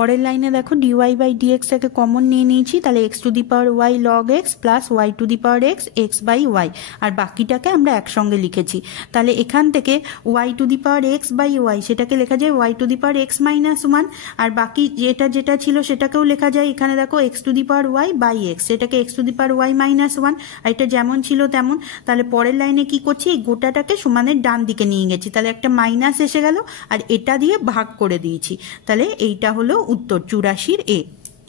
পরের লাইনে দেখো ডিওয়াই বাই ডিএক্সটাকে কমন নিয়ে নিয়েছি, তাহলে x to the power y log x plus y to the power x x by y, আর বাকিটাকে আমরা একসঙ্গে লিখেছি, তাহলে এখান থেকে y to the power x by y সেটাকে লেখা যায় y to the power x minus 1, আর বাকি যেটা ছিল সেটাকেও লেখা যায়, এখানে দেখো x to the power y by x, সেটাকে x to the power y minus 1, আর এটা যেমন ছিল তেমন। তাহলে পরের লাইনে কি করছি, এই গোটাটাকে সমানের ডান দিকে নিয়ে গেছি, তাহলে একটা মাইনাস এসে গেল, আর এটা দিয়ে ভাগ করে দিয়েছি, তাহলে এইটা হলো উত্তর 84 এ।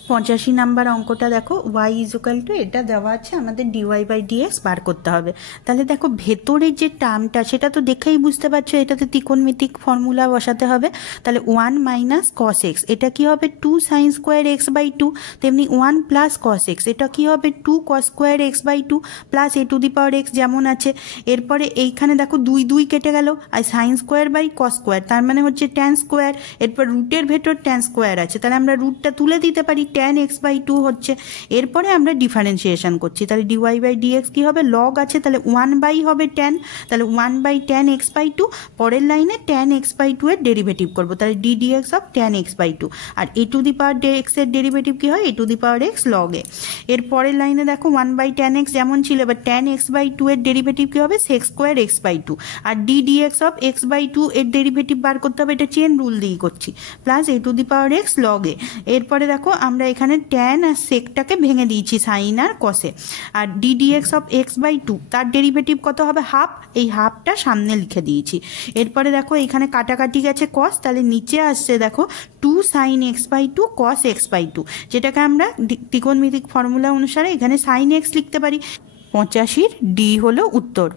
85 নাম্বার অঙ্কটা দেখো, ওয়াই ইজুকাল টু এটা দেওয়া আছে, আমাদের ডিওয়াই বাই ডিএক্স বার করতে হবে। তাহলে দেখো ভেতরের যে টার্মটা সেটা তো দেখেই বুঝতে পারছো, এটাতে ত্রিকোণমিতিক ফর্মুলা বসাতে হবে, তাহলে 1 মাইনাস কস এক্স, এটা কি হবে 2 সাইন স্কোয়ার এক্স বাই 2, তেমনি 1 প্লাস কস এক্স, এটা কি হবে 2 cos square x by 2 plus a to the power x যেমন আছে। এরপরে এইখানে দেখো 2 2 কেটে গেল, আর sine square by cos square তার মানে হচ্ছে ট্যান স্কোয়ার, এরপর রুটের ভেতর ট্যান স্কোয়ার আছে, তাহলে আমরা রুটটা তুলে দিতে পারি, ট্যান এক্স বাই 2 হচ্ছে। এরপরে আমরা ডিফারেন্সিয়েশন করছি, তাহলে ডিওয়াই বাই ডিএক্স কি হবে, লগ আছে তাহলে 1 বাই হবে ট্যান, তাহলে 1 বাই ট্যান এক্স বাই 2, পরের লাইনে ট্যান এক্স বাই 2 এর ডেরিভেটিভ করবো, তাহলে d dx of tan x by 2, আর a to the power x এর ডেরিভেটিভ কি হয় a to the power x log a. এর পরের লাইনে দেখো 1 বাই ট্যান এক্স যেমন ছিল, এবার ট্যান এক্স বাই 2 এর ডেরিভেটিভ কি হবে সেক স্কোয়ার এক্স বাই 2, আর d dx of x by 2 এর ডেরিভেটিভ বার করতে হবে, এটা চেন রুল দিয়ে করছি, plus a to the power x log a. এরপরে দেখো আমরা এখানে ট্যান আর সেকটাকে ভেঙে দিয়েছি সাইন আর কসে, আর d dx of x by 2 তার ডেরিভেটিভ কত হবে হাফ, এই হাফটা সামনে লিখে দিয়েছি। এরপরে দেখো এখানে কাটাকাটি গেছে কস, তাহলে নিচে আসছে দেখো 2 sine x by 2 cos x by 2, যেটাকে আমরা ত্রিকোণমিতিক ফর্মুলা অনুসারে এখানে সাইন এক্স লিখতে পারি। 85 ডি হলো উত্তর।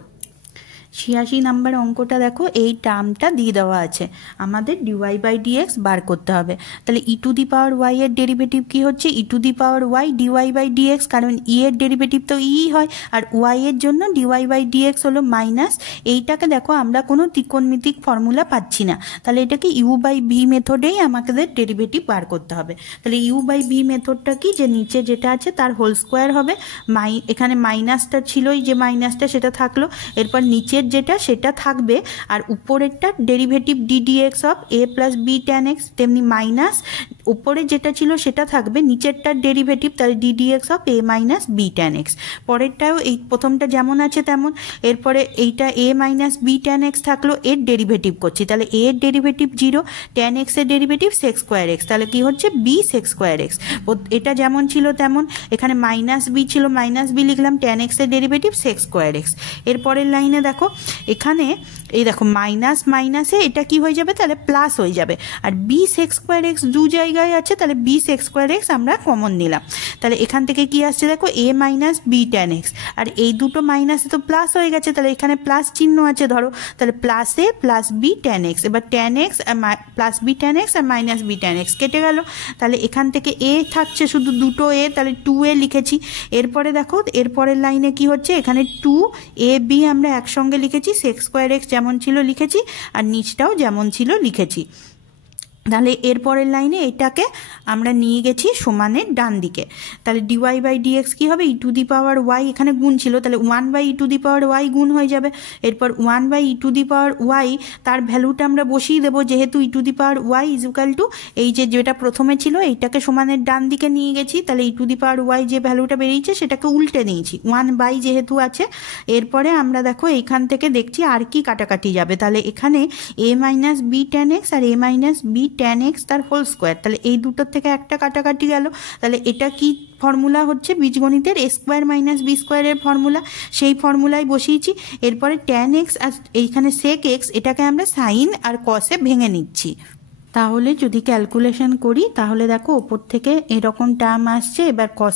86 নাম্বার অঙ্কটা দেখো, এই টার্মটা দিয়ে দেওয়া আছে, আমাদের ডিওয়াই বাই ডিএক্স বার করতে হবে, তাহলে e to the power y এর ডেরিভেটিভ কি হচ্ছে e to the power y dy by dx, কারণ ই এর ডেরিভেটিভ তো ই হয়, আর ওয়াই এর জন্য ডিওয়াই বাই ডিএক্স হলো মাইনাস, এইটাকে দেখো আমরা কোনো ত্রিকোণমিতিক ফর্মুলা পাচ্ছি না, তাহলে এটাকে ইউ বাই ভি মেথডেই আমাদের ডেরিভেটিভ বার করতে হবে। তাহলে ইউ বাই ভি মেথডটা কি, যে নিচে যেটা আছে তার হোল স্কোয়ার হবে, এখানে মাইনাসটা ছিলই যে মাইনাসটা সেটা থাকলো, এরপর নিচে যেটা সেটা থাকবে, আর উপরেরটা derivative d dx of a plus b tan x, তেমনি মাইনাস উপরে যেটা ছিল সেটা থাকবে, নিচেরটার ডেরিভেটিভ তাহলে d dx of a minus b tan x, পরেরটাও এই প্রথমটা যেমন আছে তেমন। এরপরে এইটা a minus b tan x থাকলো, এর ডেরিভেটিভ করছি, তাহলে এ এর ডেরিভেটিভ 0, ট্যান এক্স এর ডেরিভেটিভ সেক স্কোয়ার এক্স, তাহলে কি হচ্ছে বি সেক স্কোয়ার এক্স, এটা যেমন ছিল তেমন, এখানে মাইনাস বি ছিল মাইনাস বি লিখলাম, ট্যান এক্স এর ডেরিভেটিভ সেক স্কোয়ার এক্স। এরপরের লাইনে দেখো এখানে এই দেখো মাইনাস মাইনাসে এটা কি হয়ে যাবে, তাহলে প্লাস হয়ে যাবে। আর বি সেক্স স্কোয়ার এক্স দু জায়গায় আছে, তাহলে বি সেক্স স্কোয়ার এক্স আমরা কমন নিলাম। তাহলে এখান থেকে কি আসছে দেখো, এ মাইনাস বি ট্যান এক্স, আর এই দুটো মাইনাসে তো প্লাস হয়ে গেছে, তাহলে এখানে প্লাস চিহ্ন আছে ধরো, তাহলে plus a plus b tan x. এবার tan x plus b tan x আর মাইনাস বি ট্যান এক্স কেটে গেল, তাহলে এখান থেকে এ থাকছে শুধু দুটো এ, তাহলে 2a লিখেছি। এরপরে দেখো এরপরের লাইনে কি হচ্ছে, এখানে 2ab আমরা একসঙ্গে লিখেছি, সেক্স স্কোয়ার এক্স যেমন ছিল লিখেছি আর নিচটাও যেমন ছিল লিখেছি। তাহলে এরপরের লাইনে এটাকে আমরা নিয়ে গেছি সমানের ডান দিকে, তাহলে ডিওয়াই বাই ডিএক্স কী হবে, e to the power Y, এখানে গুণ ছিল তাহলে 1/e two the power Y গুণ হয়ে যাবে। এরপর 1/e two the power Y তার ভ্যালুটা আমরা বসিয়ে দেবো, যেহেতু e to the power y is equal to এই যেটা প্রথমে ছিল এইটাকে সমানের ডান দিকে নিয়ে গেছি, তাহলে e to the power Y যে ভ্যালুটা বেরিয়েছে সেটাকে উল্টে নিয়েছি, 1/, যেহেতু আছে। এরপরে আমরা দেখো এইখান থেকে দেখছি আর কি কাটাকাটি যাবে, তাহলে এখানে a minus b tan x আর a minus b tan x তার হোল স্কোয়ার, তাহলে এই দুটোর থেকে একটা কাটাকাটি গেল। তাহলে এটা কি ফর্মুলা হচ্ছে বীজগণিতের এ স্কোয়ার মাইনাস বি স্কোয়ারের ফর্মুলা, সেই ফর্মুলায় বসিয়েছি। এরপরে ট্যান এক্স আর এইখানে সেক এক্স এটাকে আমরা সাইন আর কসে ভেঙে নিচ্ছি। তাহলে যদি ক্যালকুলেশন করি তাহলে দেখো ওপর থেকে এরকম টার্ম আসছে, এবার কস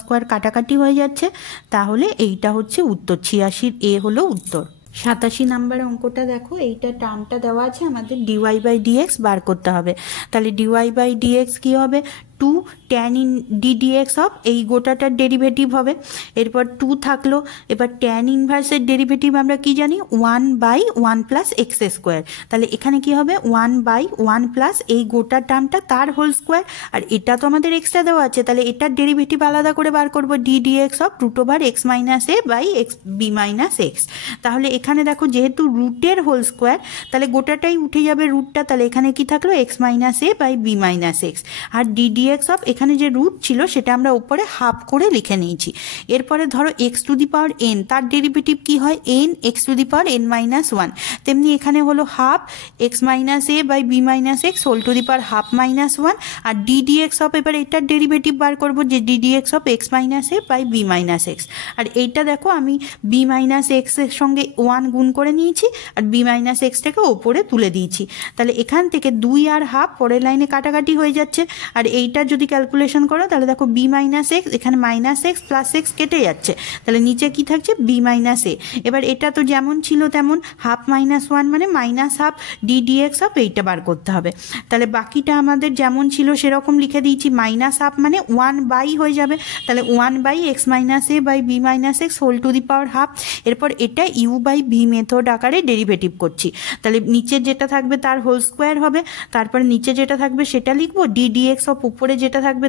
স্কোয়ার কাটাকাটি হয়ে যাচ্ছে, তাহলে এইটা হচ্ছে উত্তর, 86 এ হলো উত্তর। 87 নাম্বার অঙ্কটা দেখো, এইটা টার্মটা দেওয়া আছে, আমাদের ডিওয়াই বাই ডিএক্স বার করতে হবে। তাহলে ডিওয়াই বাই ডিএক্স কী হবে, 2 tan in ddx অফ এই গোটাটার ডেরিভেটিভ হবে। এরপর 2 থাকলো, এবার tan ইনভার্সের ডেরিভেটিভ আমরা কি জানি, 1/1 প্লাস এক্স স্কোয়ার, তাহলে এখানে কি হবে 1/1 প্লাস এই গোটা টার্মটা তার হোল স্কোয়ার, আর এটা তো আমাদের এক্সট্রা দেওয়া আছে, তাহলে এটার ডেরিভেটিভ আলাদা করে বার করবো, ddx of √x minus a by x b minus x. তাহলে এখানে দেখো যেহেতু রুটের হোল স্কোয়ার, তাহলে গোটাটাই উঠে যাবে রুটটা, তাহলে এখানে কি থাকলো x minus a by b minus x, আর ddx অফ এখানে যে রুট ছিল সেটা আমরা উপরে হাফ করে লিখে নিয়েছি। এরপরে ধরো x to the power n, তার ডেরিভেটিভ কি হয়, n x to the power n minus one, তেমনি এখানে হলো half x minus a by b minus x whole to the power half minus one, আর ডিডিএক্স অফ এবার এটার derivative বার করবো, যে d dx of x minus a by b minus x, আর এইটা দেখো আমি বি মাইনাস এক্স এর সঙ্গে 1 গুণ করে নিয়েছি আর বি মাইনাস এক্সটাকে ওপরে তুলে দিয়েছি। তাহলে এখান থেকে 2 আর হাফ পরের লাইনে কাটাকাটি হয়ে যাচ্ছে, আর এইটা যদি ক্যালকুলেশন করো তাহলে দেখো বি মাইনাস এক্স, এখানে মাইনাস এক্স প্লাস এক্স কেটে যাচ্ছে, তাহলে নিচে কি থাকছে বি মাইনাস এ। এবার এটা তো যেমন ছিল তেমন, হাফ মাইনাস ওয়ান মানে মাইনাস হাফ, ডিডিএক্স অফ এইটা বার করতে হবে। তাহলে বাকিটা আমাদের যেমন ছিল সেরকম লিখে দিয়েছি, মাইনাস হাফ মানে 1/, হয়ে যাবে, তাহলে 1/x minus a by b minus x whole to the power half. এরপর এটা ইউ বাই ভি মেথড আকারে ডেরিভেটিভ করছি, তাহলে নিচে যেটা থাকবে তার হোল স্কোয়ার হবে, তারপরে নিচে যেটা থাকবে সেটা লিখবো, ডিডিএক্স অফ উপরে যেটা থাকবে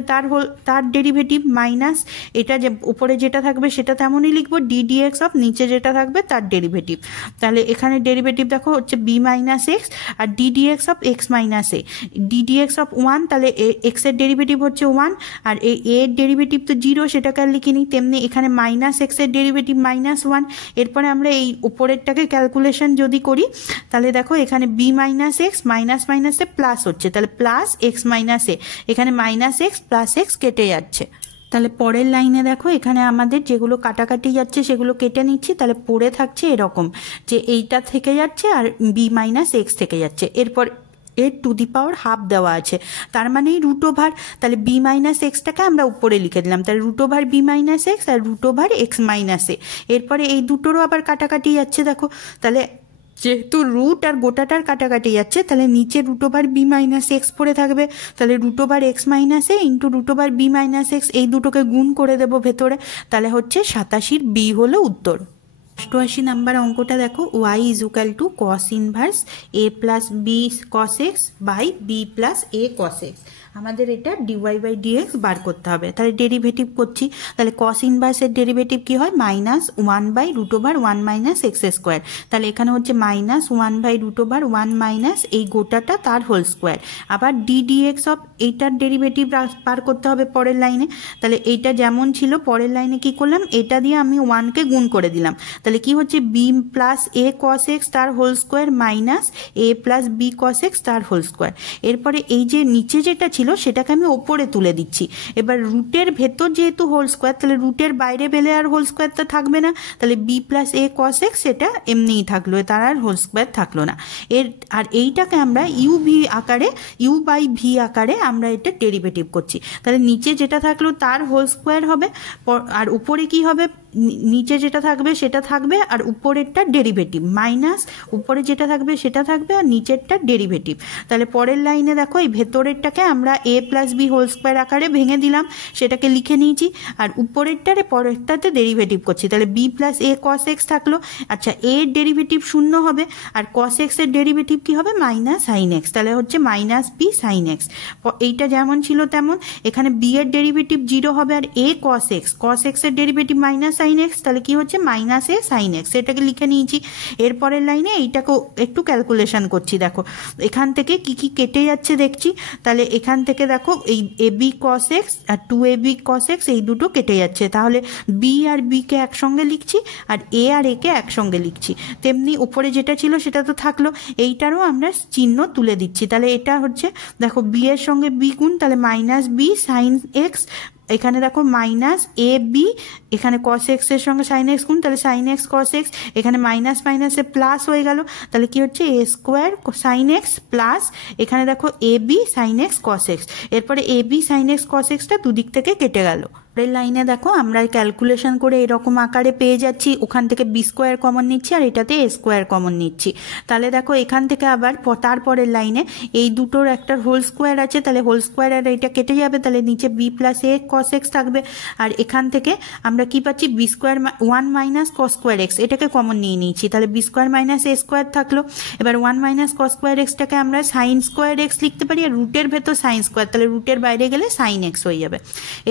তার ডেরিভেটিভ মাইনাস এটা যে উপরে যেটা থাকবে সেটা তেমনই লিখবো, ডিডিএক্স অফ নিচে যেটা থাকবে তার ডেরিভেটিভ। তাহলে এখানে ডেরিভেটিভ দেখো হচ্ছে বি মাইনাস এক্স আর ddx of x minus a, ddx of 1, তাহলে এক্স এর ডেরিভেটিভ হচ্ছে 1 আর এর ডেরিভেটিভ তো 0, সেটাকে আর লিখিনি। তেমনি এখানে মাইনাস এক্স এর ডেরিভেটিভ -1। এরপরে আমরা এই উপরেরটাকে ক্যালকুলেশন যদি করি তাহলে দেখো এখানে বি মাইনাস এক্স মাইনাস মাইনাসে প্লাস হচ্ছে, তাহলে প্লাস এক্স মাইনাস এ, এখানে মাইনাস এক্স প্লাস এক্স কেটে যাচ্ছে। তাহলে পরের লাইনে দেখো এখানে আমাদের যেগুলো কাটাকাটি যাচ্ছে সেগুলো কেটে নিচ্ছি, তাহলে পড়ে থাকছে এরকম যে এইটা থেকে যাচ্ছে আর বি মাইনাস এক্স থেকে যাচ্ছে। এরপর এর টু দি পাওয়ার হাফ দেওয়া আছে, তার মানে রুট ওভার, তাহলে বি মাইনাস এক্সটাকে আমরা উপরে লিখে দিলাম, তাহলে root over b minus x আর root over x minus a. এরপরে এই দুটোরও আবার কাটাকাটি যাচ্ছে দেখো, তাহলে যেহেতু রুট আর গোটাটার কাটাকাটি যাচ্ছে তাহলে নিচে root over b minus x পড়ে থাকবে, তাহলে root over x minus a into root over b minus x, এই দুটোকে গুণ করে দেবো ভেতরে, তাহলে হচ্ছে 87 বি হলো উত্তর। 88 নাম্বার অঙ্কটা দেখো, y is equal to cos inverse a plus b cos x by b plus a cos x. আমাদের এটা ডিওয়াই বাই ডিএক্স বার করতে হবে, তাহলে ডেরিভেটিভ করছি, তাহলে কস ইনভার্সের ডেরিভেটিভ কি হয়, -1/√1 মাইনাস এক্স স্কোয়ার, তাহলে এখানে হচ্ছে -1/√1 মাইনাস এই গোটাটা তার হোল স্কোয়ার। আবার ডিডিএক্স অফ এইটার ডেরিভেটিভ বার করতে হবে পরের লাইনে, তাহলে এইটা যেমন ছিল পরের লাইনে কি করলাম, এটা দিয়ে আমি 1কে গুণ করে দিলাম, তাহলে কি হচ্ছে B plus a cos x তার হোল স্কোয়ার মাইনাস এ প্লাস বি কস এক্স তার হোল স্কোয়ার। এরপরে এই যে নিচে যেটা ছিল ছিল সেটাকে আমি ওপরে তুলে দিচ্ছি। এবার রুটের ভেতর যেহেতু হোল স্কোয়ার, তাহলে রুটের বাইরে পেলে আর হোল স্কোয়ারটা থাকবে না, তাহলে B plus a cos x সেটা এমনিই থাকলো, তার আর হোল স্কোয়ার থাকলো না। আর এইটাকে আমরা ইউ ভি আকারে, ইউ বাই ভি আকারে আমরা এটা ডেরিভেটিভ করছি। তাহলে নিচে যেটা থাকলো তার হোল স্কোয়ার হবে, আর উপরে কি হবে, নিচে যেটা থাকবে সেটা থাকবে আর উপরেরটা ডেরিভেটিভ, মাইনাস উপরে যেটা থাকবে সেটা থাকবে আর নিচেরটা ডেরিভেটিভ। তাহলে পরের লাইনে দেখো এই ভেতরেরটাকে আমরা এ প্লাস বি হোল স্কোয়ার আকারে ভেঙে দিলাম, সেটাকে লিখে নিয়েছি, আর উপরেরটারে পরেরটাতে ডেরিভেটিভ করছি। তাহলে B plus a cos x থাকলো। আচ্ছা, এর ডেরিভেটিভ শূন্য হবে আর কস এক্সের ডেরিভেটিভ কি হবে, মাইনাস সাইন এক্স, তাহলে হচ্ছে মাইনাস বি সাইন এক্স। এইটা যেমন ছিল তেমন, এখানে বি এর ডেরিভেটিভ 0 হবে আর এ কস এক্সের ডেরিভেটিভ মাইনাস সাইন এক্স, তাহলে কি হচ্ছে মাইনাস এ সাইন এক্স, এটাকে লিখে নিয়েছি। এরপরের লাইনে এইটাকে একটু ক্যালকুলেশন করছি। দেখো এখান থেকে কি কি কেটে যাচ্ছে দেখছি, তাহলে এখান থেকে দেখো এই A B cos x R 2ab cos x এই দুটো কেটে যাচ্ছে, তাহলে বি আর বি কে একসঙ্গে লিখছি আর এ আর এ কে একসঙ্গে লিখছি। তেমনি উপরে যেটা ছিল সেটা তো থাকলো, এইটারও আমরা চিহ্ন তুলে দিচ্ছি। তাহলে এটা হচ্ছে দেখো বি এর সঙ্গে বি গুণ, তাহলে মাইনাস বি সাইন এক্স, এখানে দেখো মাইনাস এ বি, এখানে কস এক্স এর সঙ্গে সাইন এক্স গুণ, তাহলে সাইন এক্স কস এক্স, এখানে মাইনাস মাইনাসে প্লাস হয়ে গেল, তাহলে কি হচ্ছে a square sine x plus এখানে দেখো A B sine x cos x, এরপরে A B sine x cos extra দুদিক থেকে কেটে গেল। পরের লাইনে দেখো আমরা ক্যালকুলেশন করে এরকম আকারে পেয়ে যাচ্ছি, ওখান থেকে বি স্কোয়ার কমন নিচ্ছি আর এটাতে এ স্কোয়ার কমন নিচ্ছি। তাহলে দেখো এখান থেকে আবার তারপরের লাইনে এই দুটোর একটা হোল স্কোয়ার আছে, তাহলে হোল স্কোয়ার আর এটা কেটে যাবে, তাহলে নিচে b plus a cos x থাকবে। আর এখান থেকে আমরা কি পাচ্ছি, b square 1 minus cos square x, এটাকে কমন নিয়ে নিয়েছি, তাহলে b square minus a square থাকলো। এবার 1 মাইনাস কস স্কোয়ার এক্সটাকে আমরা সাইন স্কোয়ার এক্স লিখতে পারি, আর রুটের ভেতর সাইন স্কোয়ার, তাহলে রুটের বাইরে গেলে সাইন এক্স হয়ে যাবে।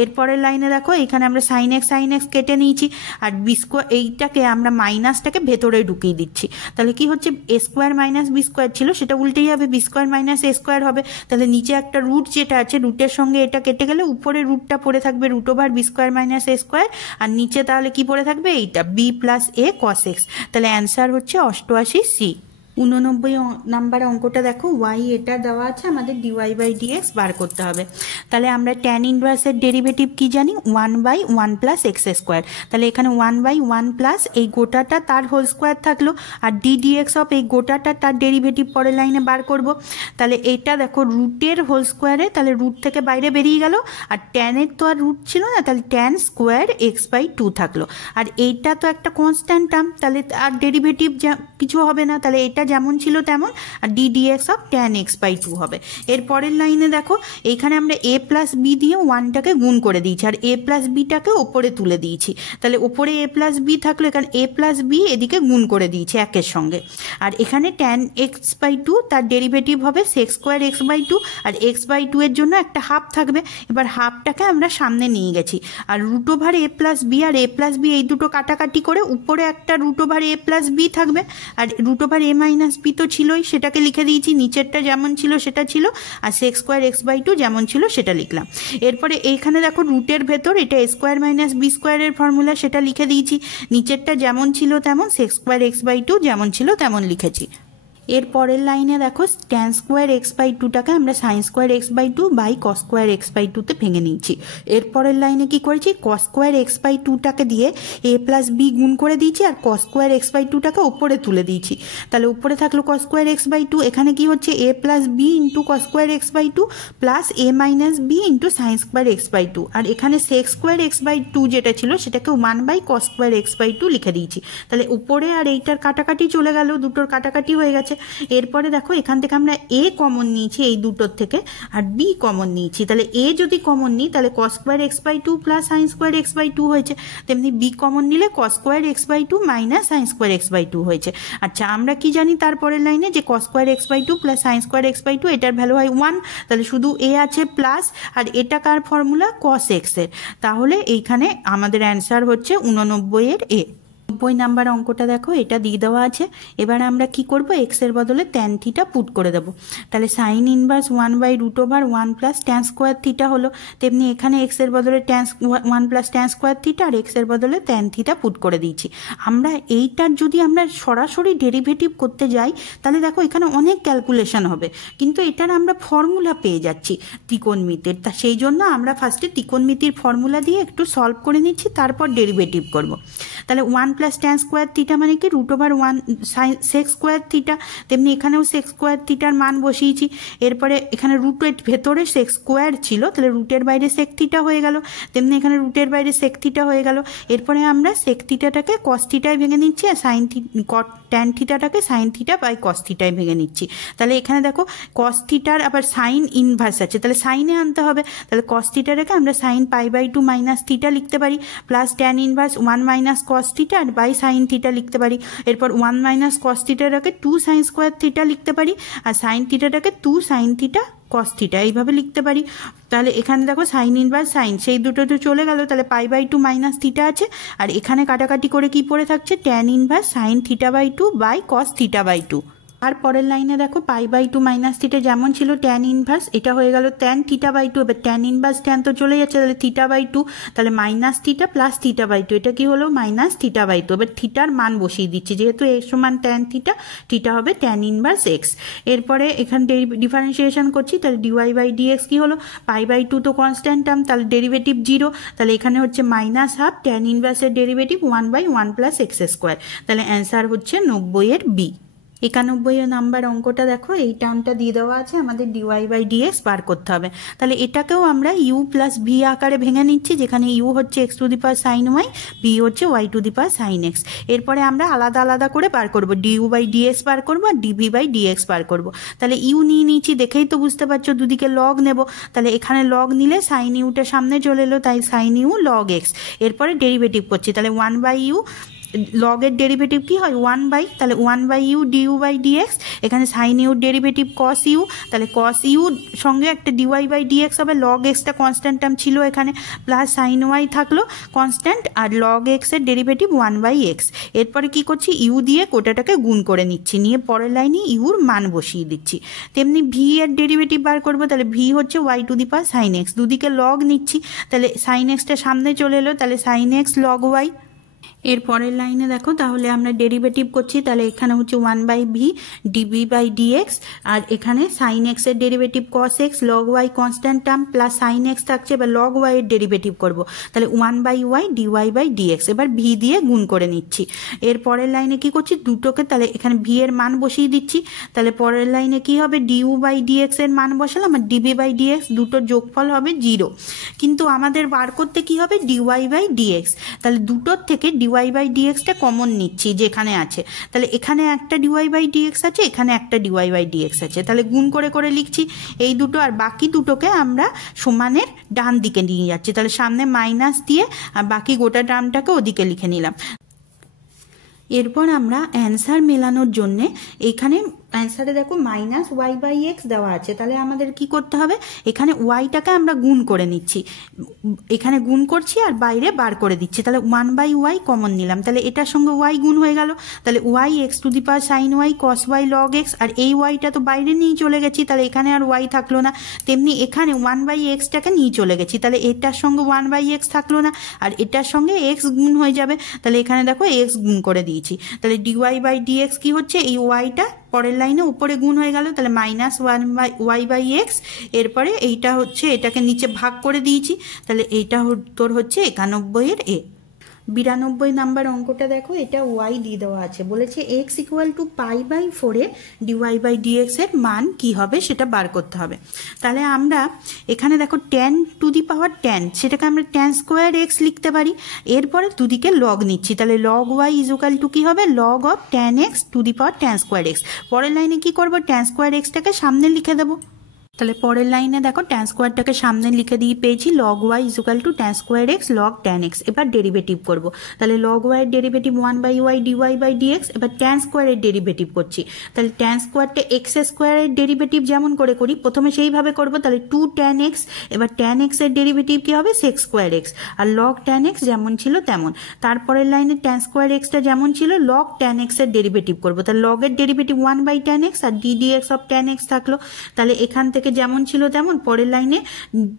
এরপরের লাইনে দেখো এখানে আমরা সাইন এক্স কেটে নিয়েছি, আর বি স্কোয়ার এইটাকে আমরা মাইনাসটাকে ভেতরে ঢুকিয়ে দিচ্ছি, তাহলে কি হচ্ছে a square minus b square ছিল সেটা উল্টে যাবে, B square minus a square হবে। তাহলে নিচে একটা রুট যেটা আছে, রুটের সঙ্গে এটা কেটে গেলে উপরে রুটটা পড়ে থাকবে root over b square minus a square, আর নিচে তাহলে কি পড়ে থাকবে, এইটা b plus a cos x. তাহলে অ্যান্সার হচ্ছে 88C। 89 নাম্বার অঙ্কটা দেখো, ওয়াই এটা দেওয়া আছে, আমাদের ডিওয়াই বাই ডিএক্স বার করতে হবে। তাহলে আমরা ট্যান ইনভার্সের ডেরিভেটিভ কি জানি, 1/1 প্লাস এক্স স্কোয়ার, তাহলে এখানে 1/1 প্লাস এই গোটাটা তার হোল স্কোয়ার থাকলো, আর ডি ডিএক্স অফ এই গোটাটা তার ডেরিভেটিভ পরের লাইনে বার করব। তাহলে এটা দেখো রুটের হোল স্কোয়ারে, তাহলে রুট থেকে বাইরে বেরিয়ে গেল, আর ট্যানের তো আর রুট ছিল না, তাহলে ট্যান স্কোয়ার x/2 থাকলো, আর এইটা তো একটা কনস্ট্যান্ট টার্ম, তাহলে আর ডেরিভেটিভ কিছু হবে না, তাহলে এটা যেমন ছিল তেমন, আর d dx of tan x/2 হবে। এর পরের লাইনে দেখো এইখানে আমরা এ প্লাস বি দিয়ে 1টাকে গুণ করে দিয়েছি, আর এ প্লাস বিটাকে ওপরে তুলে দিয়েছি, তাহলে ওপরে এ প্লাস বি থাকলো, এখানে এ প্লাস বি এদিকে গুণ করে দিয়েছি একের সঙ্গে। আর এখানে ট্যান x/2 তার ডেরিভেটিভ হবে সেক্স স্কোয়ার x/2, আর x/2 এর জন্য একটা হাফ থাকবে, এবার হাফটাকে আমরা সামনে নিয়ে গেছি, আর root over a plus B R A plus B এই দুটো কাটাকাটি করে উপরে একটা root over a plus B থাকবে, আর root over a minus B তো ছিলই, সেটাকে লিখে দিয়েছি, নিচেরটা যেমন ছিল সেটা ছিল, আর সেক্স স্কোয়ার x/2 যেমন ছিল সেটা লিখলাম। এরপরে এইখানে দেখো রুটের ভেতর এটা এ স্কোয়ার মাইনাস বি স্কোয়ারের ফর্মুলা, সেটা লিখে দিয়েছি, নিচেরটা যেমন ছিল তেমন, সেক্স স্কোয়ার x/2 যেমন ছিল তেমন লিখেছি। এর পরের লাইনে দেখো ট্যান স্কোয়ার x/2টাকে আমরা sine square x/2 by cos square x/2তে ভেঙে নিয়েছি। এর পরের লাইনে কি করেছি, কস স্কোয়ার x/2টাকে দিয়ে এ প্লাস বি গুণ করে দিয়েছি, আর কস স্কোয়ার x/2টাকে ওপরে তুলে দিয়েছি, তাহলে উপরে থাকলো কস স্কোয়ার x/2, এখানে কি হচ্ছে a plus b into cos square x/2 plus a minus b into sine square x/2, আর এখানে সেক্স স্কোয়ার x/2 যেটা ছিল সেটাকে 1/cos স্কোয়ার x/2 লিখে দিয়েছি, তাহলে উপরে আর এইটার কাটাকাটি চলে গেল, দুটোর কাটাকাটি হয়ে গেছে। এরপরে দেখো এখান থেকে আমরা এ কমন নিয়েছি এই দুটোর থেকে, আর বি কমন নিয়েছি, তাহলে এ যদি কমন নিই তাহলে কস square x/2 plus sign square x/2 হয়েছে, তেমনি বি কমন নিলে কস square x/2 minus sine square x/2 হয়েছে। আচ্ছা, আমরা কি জানি তারপরের লাইনে, যে কস square x/2 plus sign square x/2 এটার ভ্যালু হয় 1, তাহলে শুধু এ আছে প্লাস, আর এটা কার ফর্মুলা, কস এক্স এর, তাহলে এইখানে আমাদের অ্যান্সার হচ্ছে 89 এর এ। 90 নাম্বার অঙ্কটা দেখো, এটা দিয়ে দেওয়া আছে। এবার আমরা কি করব, এক্সের বদলে ট্যান থিটা পুট করে দেবো। তাহলে sine inverse 1/√1 plus tan square theta হলো। তেমনি এখানে এক্সের বদলে tan 1 plus tan square theta আর এক্সের বদলে ট্যান থিটা পুট করে দিয়েছি। আমরা এইটার যদি আমরা সরাসরি ডেরিভেটিভ করতে যাই তাহলে দেখো এখানে অনেক ক্যালকুলেশন হবে, কিন্তু এটার আমরা ফর্মুলা পেয়ে যাচ্ছি ত্রিকোণমিতির। তা সেই জন্য আমরা ফার্স্টে ত্রিকোণমিতির ফর্মুলা দিয়ে একটু সলভ করে নিচ্ছি, তারপর ডেরিভেটিভ করব। তাহলে 1 প্লাস ট্যান স্কোয়ার থিটা মানে কি √1 সেক স্কোয়ার থিটা। তেমনি এখানেও সেক স্কোয়ার থিটার মান বসিয়েছি। এরপরে এখানে রুটের ভেতরে সেক স্কোয়ার ছিল, তাহলে রুটের বাইরে সেক থিটা হয়ে গেল। তেমনি এখানে রুটের বাইরে সেক থিটা হয়ে গেল। এরপরে আমরা সেক থিটাটাকে কস থিটায় ভেঙে নিচ্ছি, আর ট্যান থিটাটাকে সাইন থিটা বাই কস থিটায় ভেঙে নিচ্ছি। তাহলে এখানে দেখো কস থিটার আবার সাইন ইনভার্স আছে, তাহলে সাইনে আনতে হবে। তাহলে কস থিটাটাকে আমরা সাইন π/2 মাইনাস থিটা লিখতে পারি, plus tan inverse 1 minus cos theta আর বাই সাইন থিটা লিখতে পারি। এরপর 1 মাইনাস কস থিটাটাকে 2 সাইন স্কোয়ার থিটা লিখতে পারি, আর সাইন থিটাটাকে 2 সাইন থিটা কস থিটা এইভাবে লিখতে পারি। তাহলে এখানে দেখো সাইন ইনভার্স সাইন সেই দুটো তো চলে গেল, তাহলে π/2 মাইনাস থিটা আছে। আর এখানে কাটাকাটি করে কি পড়ে থাকছে, tan inverse sine θ/2 by cos θ/2। আর পরের লাইনে দেখো π/2 মাইনাস থিটা যেমন ছিল ট্যান ইনভার্স, এটা হয়ে গেল ট্যান θ/2। এবার ট্যান ইনভার্স ট্যান তো চলে যাচ্ছে, তাহলে θ/2, তাহলে মাইনাস থিটা প্লাস θ/2, এটা কি হলো মাইনাস θ/2। এবার থিটার মান বসিয়ে দিচ্ছি, যেহেতু এক্স সমান ট্যান থিটা, থিটা হবে ট্যান ইনভার্স এক্স। এরপরে এখানে ডিফারেন্সিয়েশন করছি, তাহলে dy/dx কি হলো, π/2 তো কনস্ট্যান্ট টার্ম, তাহলে ডেরিভেটিভ 0, তাহলে এখানে হচ্ছে -1/2 ট্যান ইনভার্সের ডেরিভেটিভ 1/1 প্লাস এক্স স্কোয়ার। তাহলে অ্যান্সার হচ্ছে 90 এর বি। 91 নাম্বার অঙ্কটা দেখো, এই টার্মটা দিয়ে দেওয়া আছে, আমাদের dy/dx বার করতে হবে। তাহলে এটাকেও আমরা u প্লাস ভি আকারে ভেঙে নিচ্ছি, যেখানে u হচ্ছে x⁻sin y, v হচ্ছে y⁻sin x। এরপরে আমরা আলাদা আলাদা করে বার করব, du/dx বার করব আর dv/dx বার করব। তাহলে u নিয়ে নিয়েছি, দেখেই তো বুঝতে পারছো দুদিকে লগ নেব। তাহলে এখানে লগ নিলে সাইন ইউটা সামনে চলে এলো, তাই সাইন ইউ লগ x। এরপরে ডেরিভেটিভ করছি, তাহলে 1/u লগের ডেরিভেটিভ কি হয় 1/, তাহলে 1/u du/dx। এখানে সাইন ইউর ডেরিভেটিভ cos u, তাহলে cos u সঙ্গে একটা dy/dx হবে, log xটা কনস্ট্যান্ট টার্ম ছিল এখানে, প্লাস সাইন y থাকলো কনস্ট্যান্ট, আর log x এর ডেরিভেটিভ 1/x। এরপরে কি করছি, u দিয়ে গোটাটাকে গুণ করে নিচ্ছি, নিয়ে পরের লাইনে ইউর মান বসিয়ে দিচ্ছি। তেমনি v এর ডেরিভেটিভ বার করবো, তাহলে v হচ্ছে y⁻sin x, দুদিকে log নিচ্ছি, তাহলে sin xটা সামনে চলে এলো, তাহলে sin x log y। এর পরের লাইনে দেখো, তাহলে আমরা ডেরিভেটিভ করছি, তাহলে এখানে হচ্ছে 1/v dv/dx, আর এখানে সাইন এক্স এর ডেরিভেটিভ cos x log y constant term, plus sine x থাকছে, এবার log y এর ডেরিভেটিভ করব, তাহলে 1/y dy/dx। এবার v দিয়ে গুণ করে নিচ্ছি। এর পরের লাইনে কি করছি, দুটোকে, তাহলে এখানে v এর মান বসিয়ে দিচ্ছি, তাহলে পরের লাইনে কি হবে, du/dx এর মান বসালাম, আর dv/dx দুটোর যোগফল হবে 0। কিন্তু আমাদের বার করতে কি হবে, dy/dx, তাহলে দুটোর থেকে dy/dxটা কমন নিচ্ছি যেখানে আছে, তাহলে এখানে একটা dy/dx আছে, এখানে একটা dy/dx আছে, তাহলে গুণ করে করে লিখছি এই দুটো, আর বাকি দুটোকে আমরা সমানের ডান দিকে নিয়ে যাচ্ছি, তাহলে সামনে মাইনাস দিয়ে আর বাকি গোটা টার্মটাকে ওদিকে লিখে নিলাম। এরপর আমরা অ্যান্সার মেলানোর জন্যে এখানে অ্যান্সারে দেখো -y/x দেওয়া আছে, তাহলে আমাদের কি করতে হবে, এখানে ওয়াইটাকে আমরা গুণ করে নিচ্ছি, এখানে গুণ করছি আর বাইরে বার করে দিচ্ছি, তাহলে 1/y কমন নিলাম, তাহলে এটার সঙ্গে y গুণ হয়ে গেল, তাহলে y x⁻sin y cos y log x, আর এই ওয়াইটা তো বাইরে নিয়ে চলে গেছি, তাহলে এখানে আর y থাকলো না। তেমনি এখানে 1/xটাকে নিয়ে চলে গেছি, তাহলে এটার সঙ্গে 1/x থাকলো না, আর এটার সঙ্গে x গুণ হয়ে যাবে, তাহলে এখানে দেখো x গুণ করে দিয়েছি, তাহলে dy/dx কি হচ্ছে, এই ওয়াইটা পরের লাইনে উপরে গুণ হয়ে গেল, তাহলে -1y/x। এরপরে এইটা হচ্ছে, এটাকে নিচে ভাগ করে দিয়েছি, তাহলে এইটা তোর হচ্ছে 91 এর এ। 92 নাম্বার অঙ্কটা দেখো, এটা y দিয়ে দেওয়া আছে, বলেছে x = π/4 এ dy/dx এর মান কি হবে সেটা বার করতে হবে। তাহলে আমরা এখানে দেখো tan সেটাকে আমরা tan² x লিখতে পারি, এরপরে দুদিকে লগ নিচ্ছি, তাহলে log y = কি হবে, log of tan x tan²x। পরের লাইনে কি করব, tan² xটাকে সামনে লিখে দেবো, তাহলে পরের লাইনে দেখো ট্যান স্কোয়ারটাকে সামনে লিখে দিয়ে পেয়েছি log y equal to tan square x log tan x. এবার ডেরিভেটিভ করব, তাহলে লগ ওয়াইয়ের derivative 1/y dy by dx. এবার ট্যান স্কোয়ারের ডেরিভেটিভ করছি, তাহলে ট্যান স্কোয়ারটা এক্স স্কোয়ারের ডেরিভেটিভ যেমন করে করি প্রথমে সেইভাবে করব, তাহলে 2 tan x। এবার ট্যান এক্স এর ডেরিভেটিভ কি হবে সেক স্কোয়ার এক্স, আর লগ ট্যান এক্স যেমন ছিল তেমন। তারপরের লাইনে ট্যান স্কোয়ার এক্সটা যেমন ছিল লগ ট্যান এক্স এর ডেরিভেটিভ করবো, তাহলে লগের ডেরিভেটিভ 1/tan x আর ddx অফ ট্যান এক্স থাকলো। তাহলে এখান থেকে যেমন ছিল তেমন পরের লাইনে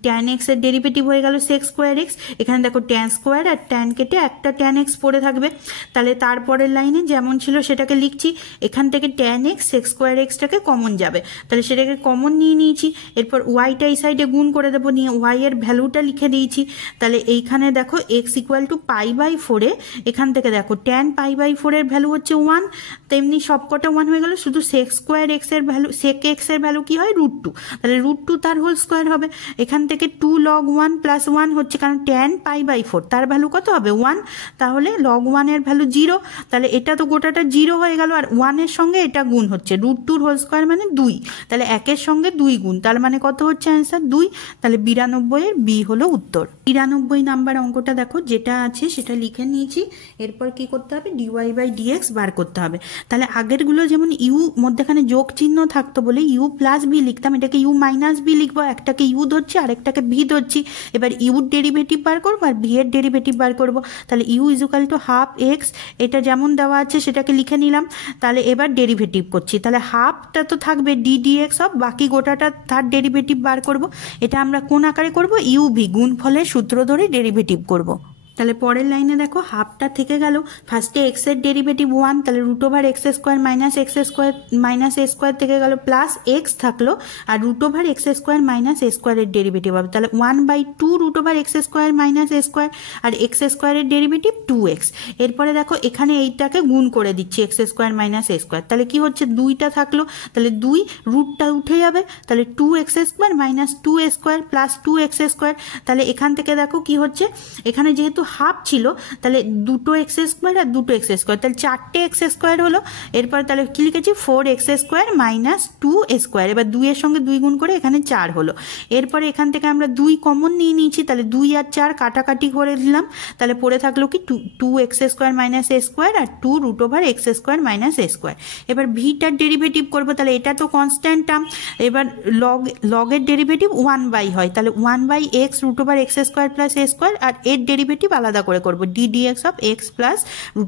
ট্যান এক্স এর ডেরিভেটিভ হয়ে গেল সেক স্কোয়ার এক্স। এখানে দেখো ট্যান স্কোয়ার আর ট্যান কেটে একটা ট্যান এক্স পড়ে থাকবে। তাহলে তারপরের লাইনে যেমন ছিল সেটাকে লিখছি, এখান থেকে ট্যান এক্স সেক স্কোয়ার এক্সটাকে কমন যাবে, তাহলে সেটাকে কমন নিয়ে নিয়েছি। এরপর ওয়াইটা এই সাইডে গুণ করে দেবো, নিয়ে ওয়াই এর ভ্যালুটা লিখে দিয়েছি। তাহলে এইখানে দেখো এক্স ইকুয়াল টু π/4, এখান থেকে দেখো ট্যান π/4 এর ভ্যালু হচ্ছে 1, তেমনি সবকটা 1 হয়ে গেল, শুধু সেক স্কোয়ার এক্স এর ভ্যালু সেক এক্স এর ভ্যালু কি হয় √2, তাহলে √2 তার হোল স্কোয়ার হবে। এখান থেকে 2 log 1 প্লাস 1 হচ্ছে, কারণ ট্যান π/4 তার ভ্যালু কত হবে 1, তাহলে log 1 এর ভ্যালু 0, তাহলে এটা তো গোটাটা 0 হয়ে গেল, আর 1 এর সঙ্গে এটা গুণ হচ্ছে, √2 হোল স্কোয়ার মানে 2, তাহলে 1 এর সঙ্গে 2 গুণ, তার মানে কত হচ্ছে অ্যান্সার 2। তাহলে 92 এর বি হলো উত্তর। 93 নাম্বার অঙ্কটা দেখো যেটা আছে সেটা লিখে নিয়েছি। এরপর কি করতে হবে ডিওয়াই বাই ডিএক্স বার করতে হবে। তাহলে আগেরগুলো যেমন ইউ মধ্যেখানে যোগ চিহ্ন থাকতো বলে ইউ প্লাস বি লিখতাম, এটাকে ইউ মাইনাস বি লিখবো, একটাকে ইউ ধরছি আরেকটাকে ভি ধরছি। এবার ইউর ডেরিভেটিভ বার করবো আর ভি এর ডেরিভেটিভ বার করবো। তাহলে u equal to half x, এটা যেমন দেওয়া আছে সেটাকে লিখে নিলাম। তাহলে এবার ডেরিভেটিভ করছি, তাহলে হাফটা তো থাকবে ddx অফ, বাকি গোটাটা তার ডেরিভেটিভ বার করব। এটা আমরা কোন আকারে করব ইউ ভি গুণফলের সূত্র ধরে ডেরিভেটিভ করব। তাহলে পরের লাইনে দেখো হাফটা থেকে গেল, ফার্স্টে এক্স এর ডেরিভেটিভ 1, তাহলে √x² minus x square minus a square থেকে গেল প্লাস এক্স থাকলো, আর √x² মাইনাস এ স্কোয়ারের ডেরিভেটিভ হবে, তাহলে 1/2 √x² মাইনাস এ স্কোয়ার, আর এক্স স্কোয়ারের ডেরিভেটিভ 2x। এরপরে দেখো এখানে এইটাকে গুণ করে দিচ্ছি x² মাইনাস এ স্কোয়ার, তাহলে কি হচ্ছে 2টা থাকলো, তাহলে 2 রুটটা উঠে যাবে, তাহলে 2x² minus 2a² plus 2x²। তাহলে এখান থেকে দেখো কি হচ্ছে, এখানে যেহেতু হাফ ছিল তাহলে 2x² আর 2x², তাহলে 4x² হলো। এরপর তাহলে কি লিখেছি 4x² মাইনাস 2a², এবার 2 এর সঙ্গে 2 গুণ করে এখানে 4 হলো। এরপরে এখান থেকে আমরা 2 কমন নিয়ে নিয়েছি, তাহলে 2 আর 4 কাটাকাটি করে দিলাম, তাহলে পড়ে থাকলো কি 2x² মাইনাস a² আর 2 √x² মাইনাস a²। এবার ভিটার ডেরিভেটিভ করবো, তাহলে এটা তো কনস্ট্যান্ট টার্ম, এবার লগের ডেরিভেটিভ 1/, হয় তাহলে 1/x √x² প্লাস a², আর এর ডেরিভেটিভ আলাদা করে করবো ddx of x plus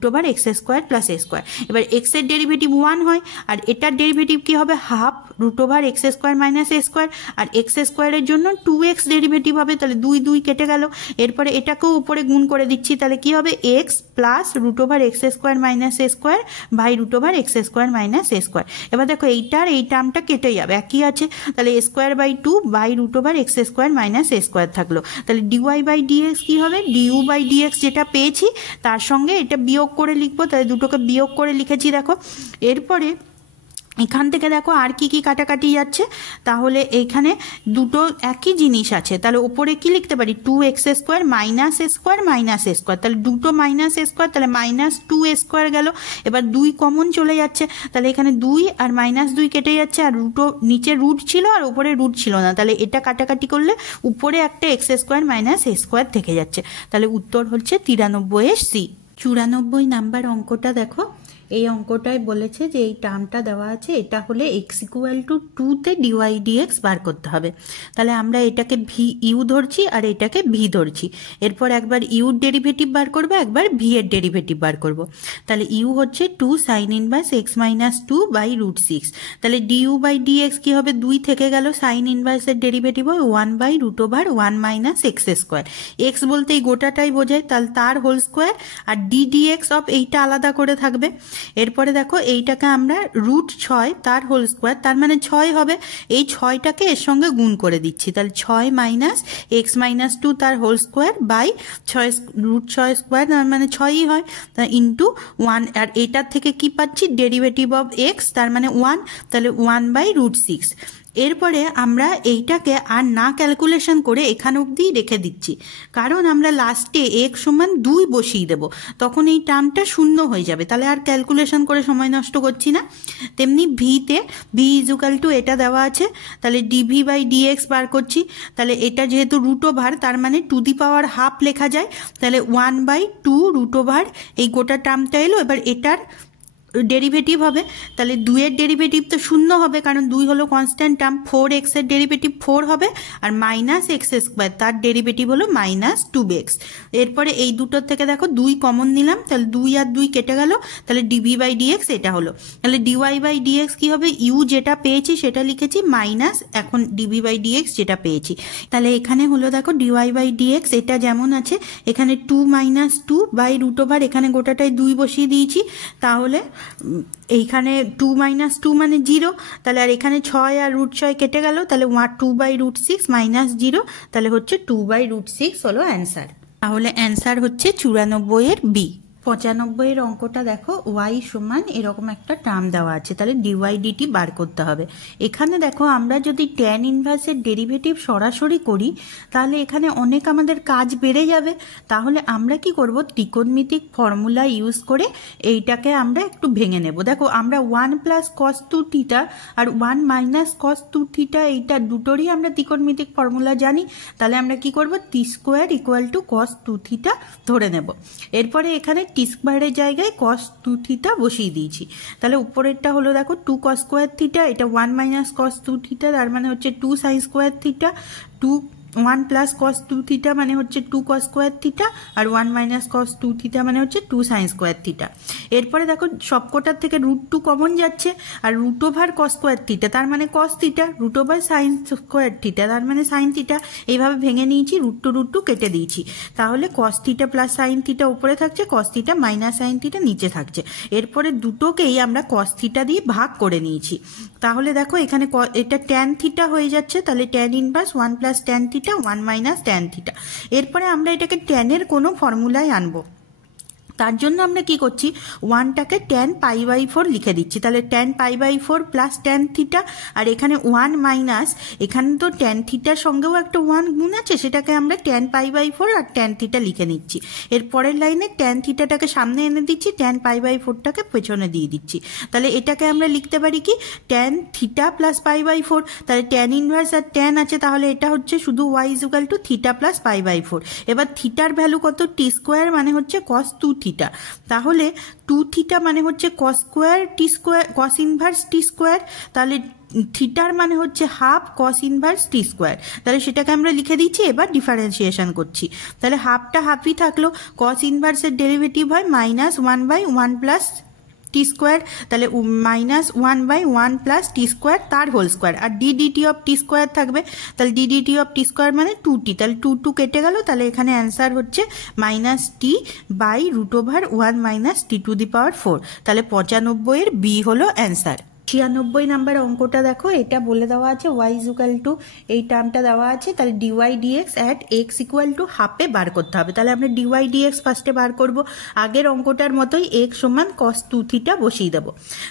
√x² plus a²। এবার x এর ডেরিভেটিভ 1 হয়, আর এটার ডেরিভেটিভ কি হবে হাফ √x² মাইনাস a², আর x² এর জন্য 2x ডেরিভেটিভ হবে, তাহলে 2 2 কেটে গেল। এরপরে এটাকেও উপরে গুণ করে দিচ্ছি, তাহলে কি হবে x plus √x² minus a² by √x² minus a²। এবার দেখো এইটার এই টার্মটা কেটে যাবে, একই আছে, তাহলে a²/2 by √x² minus a² থাকলো। তাহলে ডিওয়াই বাই ডিএক্স কি হবে ডিউ বাই ডিএক্স, যেটা পেয়েছি তার সঙ্গে এটা বিয়োগ করে লিখবো, তাহলে দুটোকে বিয়োগ করে লিখেছি দেখো। এরপরে এখান থেকে দেখো আর কি কি কাটাকাটি যাচ্ছে, তাহলে এইখানে দুটো একই জিনিস আছে, তাহলে ওপরে কি লিখতে পারি 2x² minus a² minus a², তাহলে দুটো মাইনাস a², তাহলে মাইনাস 2a² গেল। এবার 2 কমন চলে যাচ্ছে, তাহলে এখানে 2 আর মাইনাস 2 কেটে যাচ্ছে, আর নিচে রুট ছিল আর উপরে রুট ছিল না, তাহলে এটা কাটাকাটি করলে উপরে একটা x² মাইনাস a² থেকে যাচ্ছে। তাহলে উত্তর হচ্ছে 93 এর সি। 94 নাম্বার অঙ্কটা দেখো, এই অঙ্কটায় বলেছে যে এই টার্মটা দেওয়া আছে, এটা হলে x ইকুয়াল টু 2 তে ডিওয়াই ডিএক্স বার করতে হবে। তাহলে আমরা এটাকে ভি ইউ ধরছি আর এটাকে ভি ধরছি। এরপর একবার ইউর ডেরিভেটিভ বার করবো, একবার ভি এর ডেরিভেটিভ বার করব। তাহলে ইউ হচ্ছে 2 sin inverse x minus 2 by √6, তাহলে ডিউ বাই ডিএক্স কি হবে 2 থেকে গেল, সাইন ইনভার্সের ডেরিভেটিভ হবে 1 বাই √1 মাইনাস x²। এক্স বলতে এই গোটাটাই বোঝায়, তাহলে তার হোল স্কোয়ার, আর ddx অফ এইটা আলাদা করে থাকবে। এরপরে দেখো এইটাকে আমরা √6 তার হোল স্কোয়ার, তার মানে 6 হবে, এই 6টাকে এর সঙ্গে গুণ করে দিচ্ছি, তাহলে 6 মাইনাস x মাইনাস 2 তার হোল স্কোয়ার বাই 6 √6² তার মানে 6ই হয়, ইন্টু 1, আর এটার থেকে কি পাচ্ছি ডেরিভেটিভ অফ x তার মানে 1, তাহলে 1 বাই √6। এরপরে আমরা এইটাকে আর না ক্যালকুলেশন করে এখান অবধিই রেখে দিচ্ছি, কারণ আমরা লাস্টে x সমান 2 বসিয়ে দেব, তখন এই টার্মটা শূন্য হয়ে যাবে, তাহলে আর ক্যালকুলেশন করে সময় নষ্ট করছি না। তেমনি ভিতে ভি ইজুকাল টু এটা দেওয়া আছে, তাহলে ডিভি বাই ডিএক্স বার করছি, তাহলে এটা যেহেতু রুট ওভার তার মানে টু দি পাওয়ার হাফ লেখা যায়, তাহলে 1/2 রুট ওভার এই গোটা টার্মটা এলো। এবার এটার ডেরিভেটিভ হবে, তাহলে 2 এর ডেরিভেটিভ তো শূন্য হবে, কারণ 2 হলো কনস্ট্যান্ট টার্ম। 4x এর ডেরিভেটিভ 4 হবে, আর মাইনাস এক্স স্কোয়ার তার ডেরিভেটিভ হলো -2x। এরপরে এই দুটোর থেকে দেখো 2 কমন নিলাম, তাহলে 2 আর 2 কেটে গেল, তাহলে ডিভি বাই ডিএক্স এটা হলো। তাহলে ডিওয়াই বাই ডিএক্স কি হবে, ইউ যেটা পেয়েছি সেটা লিখেছি মাইনাস এখন ডিভি বাই ডিএক্স যেটা পেয়েছি। তাহলে এখানে হলো দেখো ডিওয়াই বাই ডিএক্স এটা যেমন আছে, এখানে 2 - 2 বাই রুট ওভার, এখানে গোটাটাই 2 বসিয়ে দিয়েছি, তাহলে এইখানে 2 - 2 মানে 0, তাহলে আর এখানে 6 আর √6 কেটে গেল, তাহলে 2/√6 -0, তাহলে হচ্ছে 2/√6 হলো অ্যান্সার। তাহলে অ্যান্সার হচ্ছে 94 এর বি। 95 এর অঙ্কটা দেখো, y সমান এরকম একটা টার্ম দেওয়া আছে, তাহলে ডিওয়াই ডিটি বার করতে হবে। এখানে দেখো আমরা যদি ট্যান ইনভার্সের ডেরিভেটিভ সরাসরি করি তাহলে এখানে অনেক আমাদের কাজ বেড়ে যাবে। তাহলে আমরা কি করব, ত্রিকোণমিতিক ফর্মুলা ইউজ করে এইটাকে আমরা একটু ভেঙে নেব। দেখো আমরা 1 + cos 2θ আর 1 - cos 2θ এইটা দুটোরই আমরা ত্রিকোণমিতিক ফর্মুলা জানি, তাহলে আমরা কি করব, t² = cos 2θ ধরে নেব। এরপরে এখানে টি স্কোয়ারের জায়গায় cos 2θ বসিয়ে দিয়েছি, তাহলে উপরেরটা হলো দেখো 2 cos² θ, এটা 1 - cos 2θ তার মানে হচ্ছে 2 sin² θ, 1 + cos 2θ মানে হচ্ছে 2 cos² θ, আর 1 - cos 2θ মানে হচ্ছে 2 sin² θ। এরপরে দেখো সবকটার থেকে √2 কমন যাচ্ছে, আর √ ওভার cos² θ তার মানে cos θ, √ ওভার sin² θ তার মানে sin θ, এইভাবে ভেঙে নিয়েছি, √2 কেটে দিয়েছি, তাহলে cos θ + sin θ উপরে থাকছে, cos θ - sin θ নিচে থাকছে। এরপরে দুটোকেই আমরা cos θ দিয়ে ভাগ করে নিয়েছি, তাহলে দেখো এখানে এটা tan θ হয়ে যাচ্ছে, তাহলে tan ইনভার্স 1 + tan θ 1 - tan θ। এরপরে আমরা এটাকে tan এর কোনো ফর্মুলায় আনবো, তার জন্য আমরা কি করছি, 1টাকে tan π/4 লিখে দিচ্ছি, তাহলে tan π/4 + tan θ, আর এখানে 1 মাইনাস, এখানে তো tan θর সঙ্গেও একটা 1 গুণ আছে, সেটাকে আমরা tan π/4 আর tan θ লিখে নিচ্ছি। এর পরের লাইনে tan θটাকে সামনে এনে দিচ্ছি, tan π/4টাকে পেছনে দিয়ে দিচ্ছি, তাহলে এটাকে আমরা লিখতে পারি কি, tan θ + π/4, তাহলে tan ইনভার্স আর tan আছে, তাহলে এটা হচ্ছে শুধু y = θ + π/4। এবার থিটার ভ্যালু কত, t² মানে হচ্ছে cos 2θ, তাহলে 2θ মানে হচ্ছে cos² t², cos inverse t², তাহলে থিটার মানে হচ্ছে হাফ cos ইনভার্স t², তাহলে সেটাকে আমরা লিখে দিচ্ছি। এবার ডিফারেন্সিয়েশন করছি, তাহলে হাফটা হাফই থাকলো, cos ইনভার্সের ডেরিভেটিভ হয় -1/1 + t², তাহলে -1/1 + t² তার হোল স্কোয়ার, আর ddt অফ t² থাকবে, তাহলে ddt অফ t² মানে 2t, তাহলে 2 কেটে গেল, তাহলে এখানে অ্যান্সার হচ্ছে -t/√1 - t⁴, তাহলে 95 এর বি হলো অ্যান্সার। 96 নাম্বার অঙ্কটা দেখো, এটা বলে দেওয়া আছে y = এই টার্মটা দেওয়া আছে, তাহলে dy dx at x = হাফে বার করতে হবে, তাহলে আমরা dy dx ফার্স্টে বার করব, আগের অঙ্কটার মতোই x সমান cos 2θ বসিয়ে দেবো।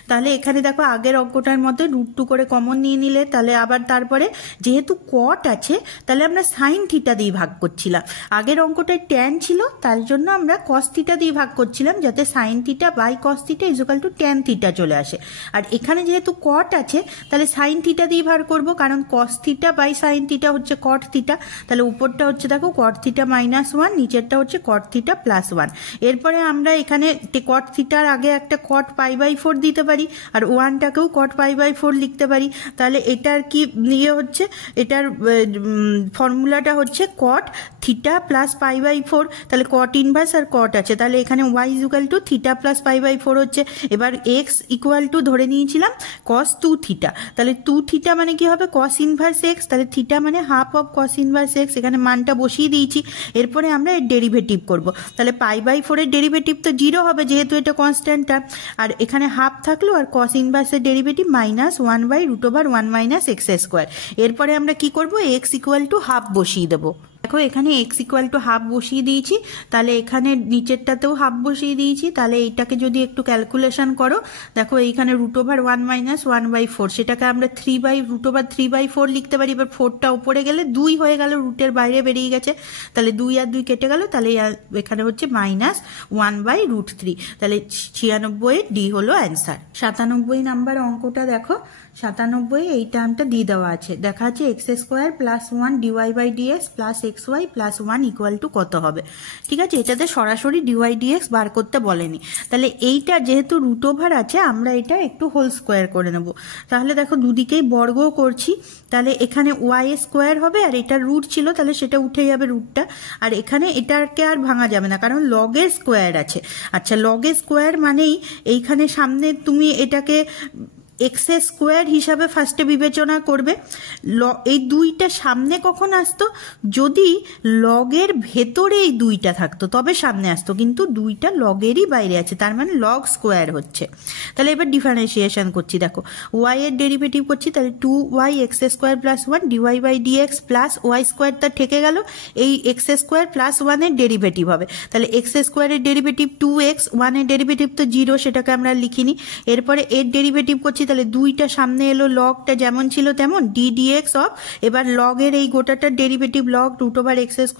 তাহলে এখানে দেখো আগের অঙ্কটার মতো √2 করে কমন নিয়ে নিলে, তাহলে আবার তারপরে যেহেতু cot আছে তাহলে আমরা sin θ দিয়ে ভাগ করছিলাম, আগের অঙ্কটায় tan ছিল তার জন্য আমরা cos θ দিয়ে ভাগ করছিলাম, যাতে sin θ বাই cos θ = tan θ চলে আসে। আর এখানে যেহেতু cot আছে তাহলে sin θ দিয়ে ভাগ করব, কারণ cos θ বাই sin θ হচ্ছে cot θ, তাহলে উপরটা হচ্ছে দেখো cot θ -1, নিচেরটা হচ্ছে cot θ +1। এরপরে আমরা এখানে cot θ আগে একটা cot π/4 দিতে পারি, আর 1টাকেও cot π/4 লিখতে পারি, তাহলে এটার কি নিয়ে হচ্ছে, এটার ফর্মুলাটা হচ্ছে cot θ + π/4, তাহলে cot ইনভার্স আর cot আছে, তাহলে এখানে y = θ + π/4 হচ্ছে। এবার x = ধরে নিয়েছিলাম cos 2θ, তাহলে 2θ মানে কি হবে, cos ইনভার্স x, তাহলে θ মানে half of cos inverse x, এখানে মানটা বসিয়ে দিয়েছি। এরপরে আমরা এর ডেরিভেটিভ করব, তাহলে π/4 এর ডেরিভেটিভ তো 0 হবে যেহেতু এটা কনস্ট্যান্ট টার্ম, আর এখানে হাফ থাকলো, আর cos ইনভার্সের ডেরিভেটিভ -1/√1 - x²। এরপরে আমরা কি করব, x = হাফ বসিয়ে দেবো। দেখো এখানে এক্স ইকুয়াল টু হাফ বসিয়ে দিয়েছি, তাহলে এখানে নিচেরটাতেও হাফ বসিয়ে দিয়েছি। তাহলে এইটাকে যদি একটু ক্যালকুলেশন করো, দেখো এইখানে √1 মাইনাস 1/4, সেটাকে আমরা √3/4 লিখতে পারি। এবার 4টা উপরে গেলে 2 হয়ে গেল, রুটের বাইরে বেরিয়ে গেছে, তাহলে 2 আর 2 কেটে গেল, তাহলে এখানে হচ্ছে -1/√3। তাহলে 96 ডি হলো অ্যান্সার। 97 নাম্বার অঙ্কটা দেখো, 97 এই টার্মটা দিয়ে দেওয়া আছে, দেখা আছে x² + 1 dy/dx + xy + 1 equal to কত হবে। ঠিক আছে, এটাতে সরাসরি dy/dx বার করতে বলেনি। তাহলে এইটা যেহেতু √ওভার আছে, আমরা এটা একটু হোল স্কোয়ার করে নেব। তাহলে দেখো দুদিকেই বর্গ করছি, তাহলে এখানে y² হবে, আর এটা রুট ছিল তাহলে সেটা উঠে যাবে রুটটা, আর এখানে এটাকে আর ভাঙা যাবে না কারণ লগের স্কোয়ার আছে। আচ্ছা, লগের স্কোয়ার মানেই এইখানে সামনে তুমি এটাকে x² হিসাবে ফার্স্টে বিবেচনা করবে। এই 2টা সামনে কখন আসতো, যদি লগের ভেতরে এই 2টা থাকতো তবে সামনে আসতো, কিন্তু 2টা লগেরই বাইরে আছে, তার মানে লগ স্কোয়ার হচ্ছে। তাহলে এবার ডিফারেন্সিয়েশন করছি, দেখো y এর ডেরিভেটিভ করছি, তাহলে 2y x² + 1 dy/dx + y² তা থেকে গেল, এই x² + 1 এর ডেরিভেটিভ হবে, তাহলে x² এর ডেরিভেটিভ 2x, 1 এর ডেরিভেটিভ তো 0, সেটাকে আমরা লিখিনি। এরপরে এর ডেরিভেটিভ করছি, তাহলে 2টা সামনে এলো, লগটা যেমন ছিল তেমন ddx অফ, এবার লগের এই গোটাটার ডেরিভেটিভ লগ √x² +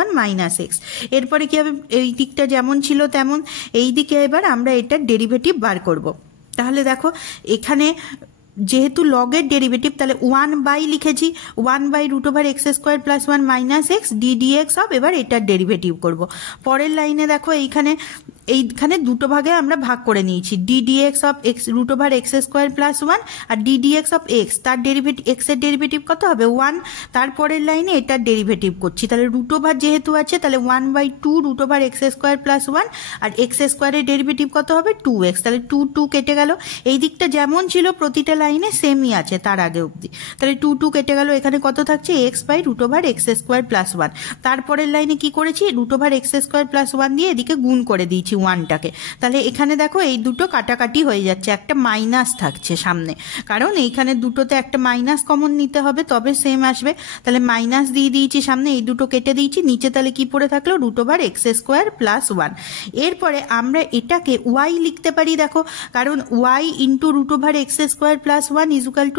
1 - x। এরপরে কি হবে, এই দিকটা যেমন ছিল তেমন, এই দিকে এবার আমরা এটার ডেরিভেটিভ বার করব। তাহলে দেখো এখানে যেহেতু লগের ডেরিভেটিভ, তাহলে 1 লিখেছি, 1/√x² + 1 - x ddx অফ, এবার এটার ডেরিভেটিভ করব। পরের লাইনে দেখো এইখানে দুটো ভাগে আমরা ভাগ করে নিয়েছি, ddx অফ √x² + 1 আর ddx অফ x, তার ডেরিভেটিভ x এর ডেরিভেটিভ কত হবে 1। তারপরের লাইনে এটার ডেরিভেটিভ করছি, তাহলে √ওভার যেহেতু আছে তাহলে 1/2 √x² + 1, আর x² এর ডেরিভেটিভ কত হবে 2x, তাহলে 2 কেটে গেল। এই দিকটা যেমন ছিল প্রতিটা লাইনে সেমই আছে তার আগে অবধি, তাহলে 2 কেটে গেল, এখানে কত থাকছে x/√x² + 1। তারপরের লাইনে কি করেছি, √x² + 1 দিয়ে এদিকে গুণ করে দিয়েছি 1টাকে, তাহলে এখানে দেখো এই দুটো কাটাকাটি হয়ে যাচ্ছে, একটা মাইনাস থাকছে সামনে, কারণ এইখানে দুটোতে একটা মাইনাস কমন নিতে হবে তবে সেম আসবে, তাহলে মাইনাস দিয়ে দিয়েছি সামনে, এই দুটো কেটে দিয়েছি, নিচে তাহলে কি পড়ে থাকলো √x² + 1। এরপরে আমরা এটাকে y লিখতে পারি, দেখো কারণ y into √x² + 1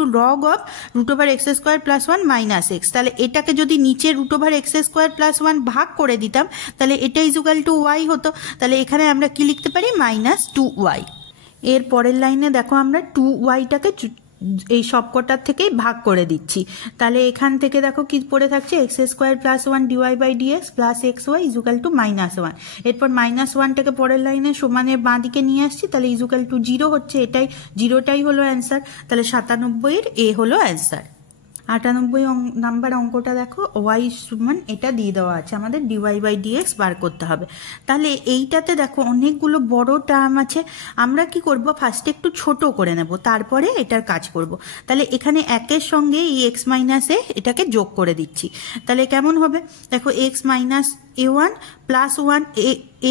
= log of √x² + 1 - x। তাহলে এটাকে যদি নিচে √x² + 1 ভাগ করে দিতাম তাহলে এটা = y হতো, তাহলে এখানে আমরা কি লিখতে পারি -2y। এর পরের লাইনে দেখো আমরা 2y-টাকে এই সবকটার থেকেই ভাগ করে দিচ্ছি, তাহলে এখান থেকে দেখো কি পড়ে থাকছে x² + 1 dy/dx + xy = -1। এরপর -1টাকে পরের লাইনে সমানের বাঁ দিকে নিয়ে আসছি, তাহলে = 0 হচ্ছে, এটাই 0টাই হলো অ্যান্সার। তাহলে 97 এ হলো অ্যান্সার। 98 নাম্বার অঙ্কটা দেখো, y সমান এটা দিয়ে দেওয়া আছে, আমাদের dy/dx বার করতে হবে। তাহলে এইটাতে দেখো অনেকগুলো বড় টার্ম আছে, আমরা কি করব ফার্স্টে একটু ছোট করে নেব, তারপরে এটার কাজ করব। তাহলে এখানে 1-এর সঙ্গে এই x - a এটাকে যোগ করে দিচ্ছি, তাহলে কেমন হবে, দেখো x - a1 + 1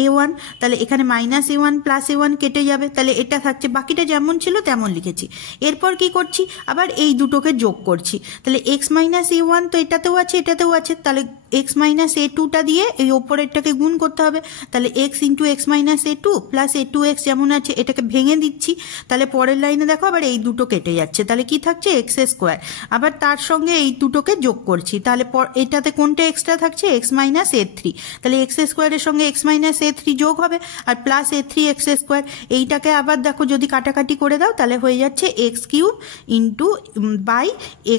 a1, তাহলে এখানে -a1 + a1 কেটে যাবে, তাহলে এটা থাকছে, বাকিটা যেমন ছিল তেমন লিখেছি। এরপর কি করছি, আবার এই দুটোকে যোগ করছি, তাহলে x - a1 তো এটাতেও আছে এটাতেও আছে, তাহলে x - a2টা দিয়ে এই ওপরেরটাকে গুণ করতে হবে, তাহলে x × x - a2 + a2x যেমন আছে এটাকে ভেঙে দিচ্ছি, তাহলে পরের লাইনে দেখো আবার এই দুটো কেটে যাচ্ছে, তাহলে কি থাকছে x², আবার তার সঙ্গে এই দুটোকে যোগ করছি, তাহলে এটাতে কোনটা এক্সট্রা থাকছে x - a3, তাহলে x² এর সঙ্গে x - a3 যোগ হবে আর প্লাস a3x², এইটাকে আবার দেখো যদি কাটাকাটি করে দাও তাহলে হয়ে যাচ্ছে x³ ×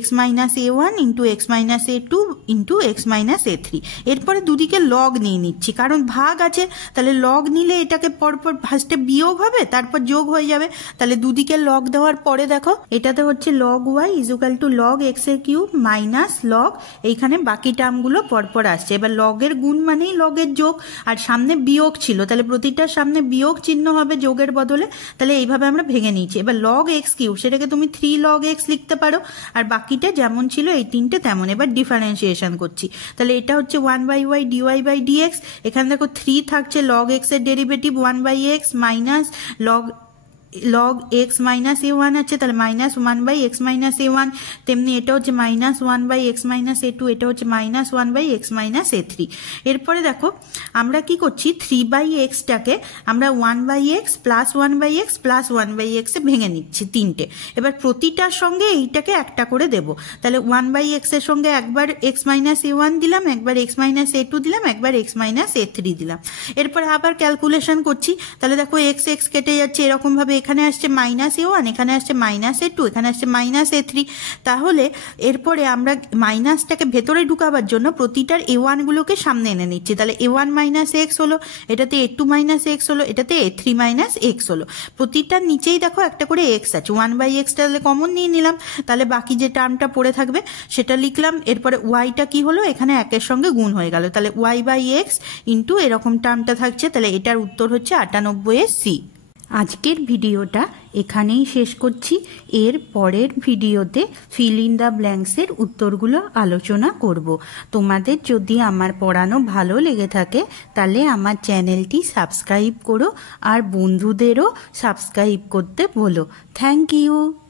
x - a1 × x - a2 × x - a3। এরপরে দুদিকে লগ নিয়ে নিচ্ছি, কারণ ভাগ আছে, তাহলে লগ নিলে এটাকে পরপর ফার্স্টে বিয়োগ হবে তারপর যোগ হয়ে যাবে, তাহলে দুদিকে লগ দেওয়ার পরে দেখো এটাতে হচ্ছে log y = log x³ - log, এইখানে বাকি টার্মগুলো পরপর আসছে। এবার লগের গুণ মানেই লগের যোগ, আর সামনে বিয়োগ ছিল, তাহলে প্রতিটার সামনে বিয়োগ চিহ্ন হবে যোগের বদলে, তাহলে এইভাবে আমরা ভেঙে নিয়েছি। এবার log x³ সেটাকে তুমি 3 log x লিখতে পারো, আর বাকিটা যেমন ছিল এই তিনটে তেমন। এবার ডিফারেন্সিয়েশন করছি, তাহলে এটা হচ্ছে 1/y dy/dx, এখানে দেখো 3 থাকছে, log x এর derivative 1/x - log log x minus a one আছে, তাহলে minus one by x minus a one, তেমনি এটা হচ্ছে minus one by x minus a two, এটা হচ্ছে minus one by x minus a three. এরপরে দেখো আমরা কি করছি, থ্রি বাই এক্সটাকে আমরা one by x plus one by x plus one by এক্সে ভেঙে নিচ্ছি তিনটে। এবার প্রতিটার সঙ্গে এইটাকে একটা করে দেবো, তাহলে ওয়ান বাই এক্স এর সঙ্গে একবার এক্স মাইনাস এ ওয়ান দিলাম, একবার এক্স মাইনাস এ টু দিলাম, একবার এক্স মাইনাস এ থ্রি দিলাম। এরপরে আবার ক্যালকুলেশন করছি, তাহলে দেখো এক্স এক্স কেটে যাচ্ছে, এরকম ভাবে এখানে আসছে মাইনাস এ ওয়ান, এখানে আসছে মাইনাস এ টু, এখানে আসছে মাইনাস এ থ্রি। তাহলে এরপরে আমরা মাইনাসটাকে ভেতরে ঢুকাবার জন্য প্রতিটার এ ওয়ানগুলোকে সামনে এনে নিচ্ছি, তাহলে এ ওয়ান মাইনাস এক্স হলো, এটাতে এ টু মাইনাস এক্স হলো, এটাতে এ থ্রি মাইনাস এক্স হলো। প্রতিটার নিচেই দেখো একটা করে এক্স আছে, ওয়ান বাই এক্সটা তাহলে কমন নিয়ে নিলাম, তাহলে বাকি যে টার্মটা পড়ে থাকবে সেটা লিখলাম। এরপরে ওয়াইটা কি হলো, এখানে একের সঙ্গে গুণ হয়ে গেল, তাহলে ওয়াই বাই এক্স ইন্টু এরকম টার্মটা থাকছে, তাহলে এটার উত্তর হচ্ছে 98 সি। আজকের ভিডিওটা এখানেই শেষ করছি। এর পরের ভিডিওতে ফিল ইন দ্য ব্ল্যাঙ্কসের উত্তরগুলো আলোচনা করব। তোমাদের যদি আমার পড়ানো ভালো লেগে থাকে তাহলে আমার চ্যানেলটি সাবস্ক্রাইব করো আর বন্ধুদেরও সাবস্ক্রাইব করতে বলো। Thank you.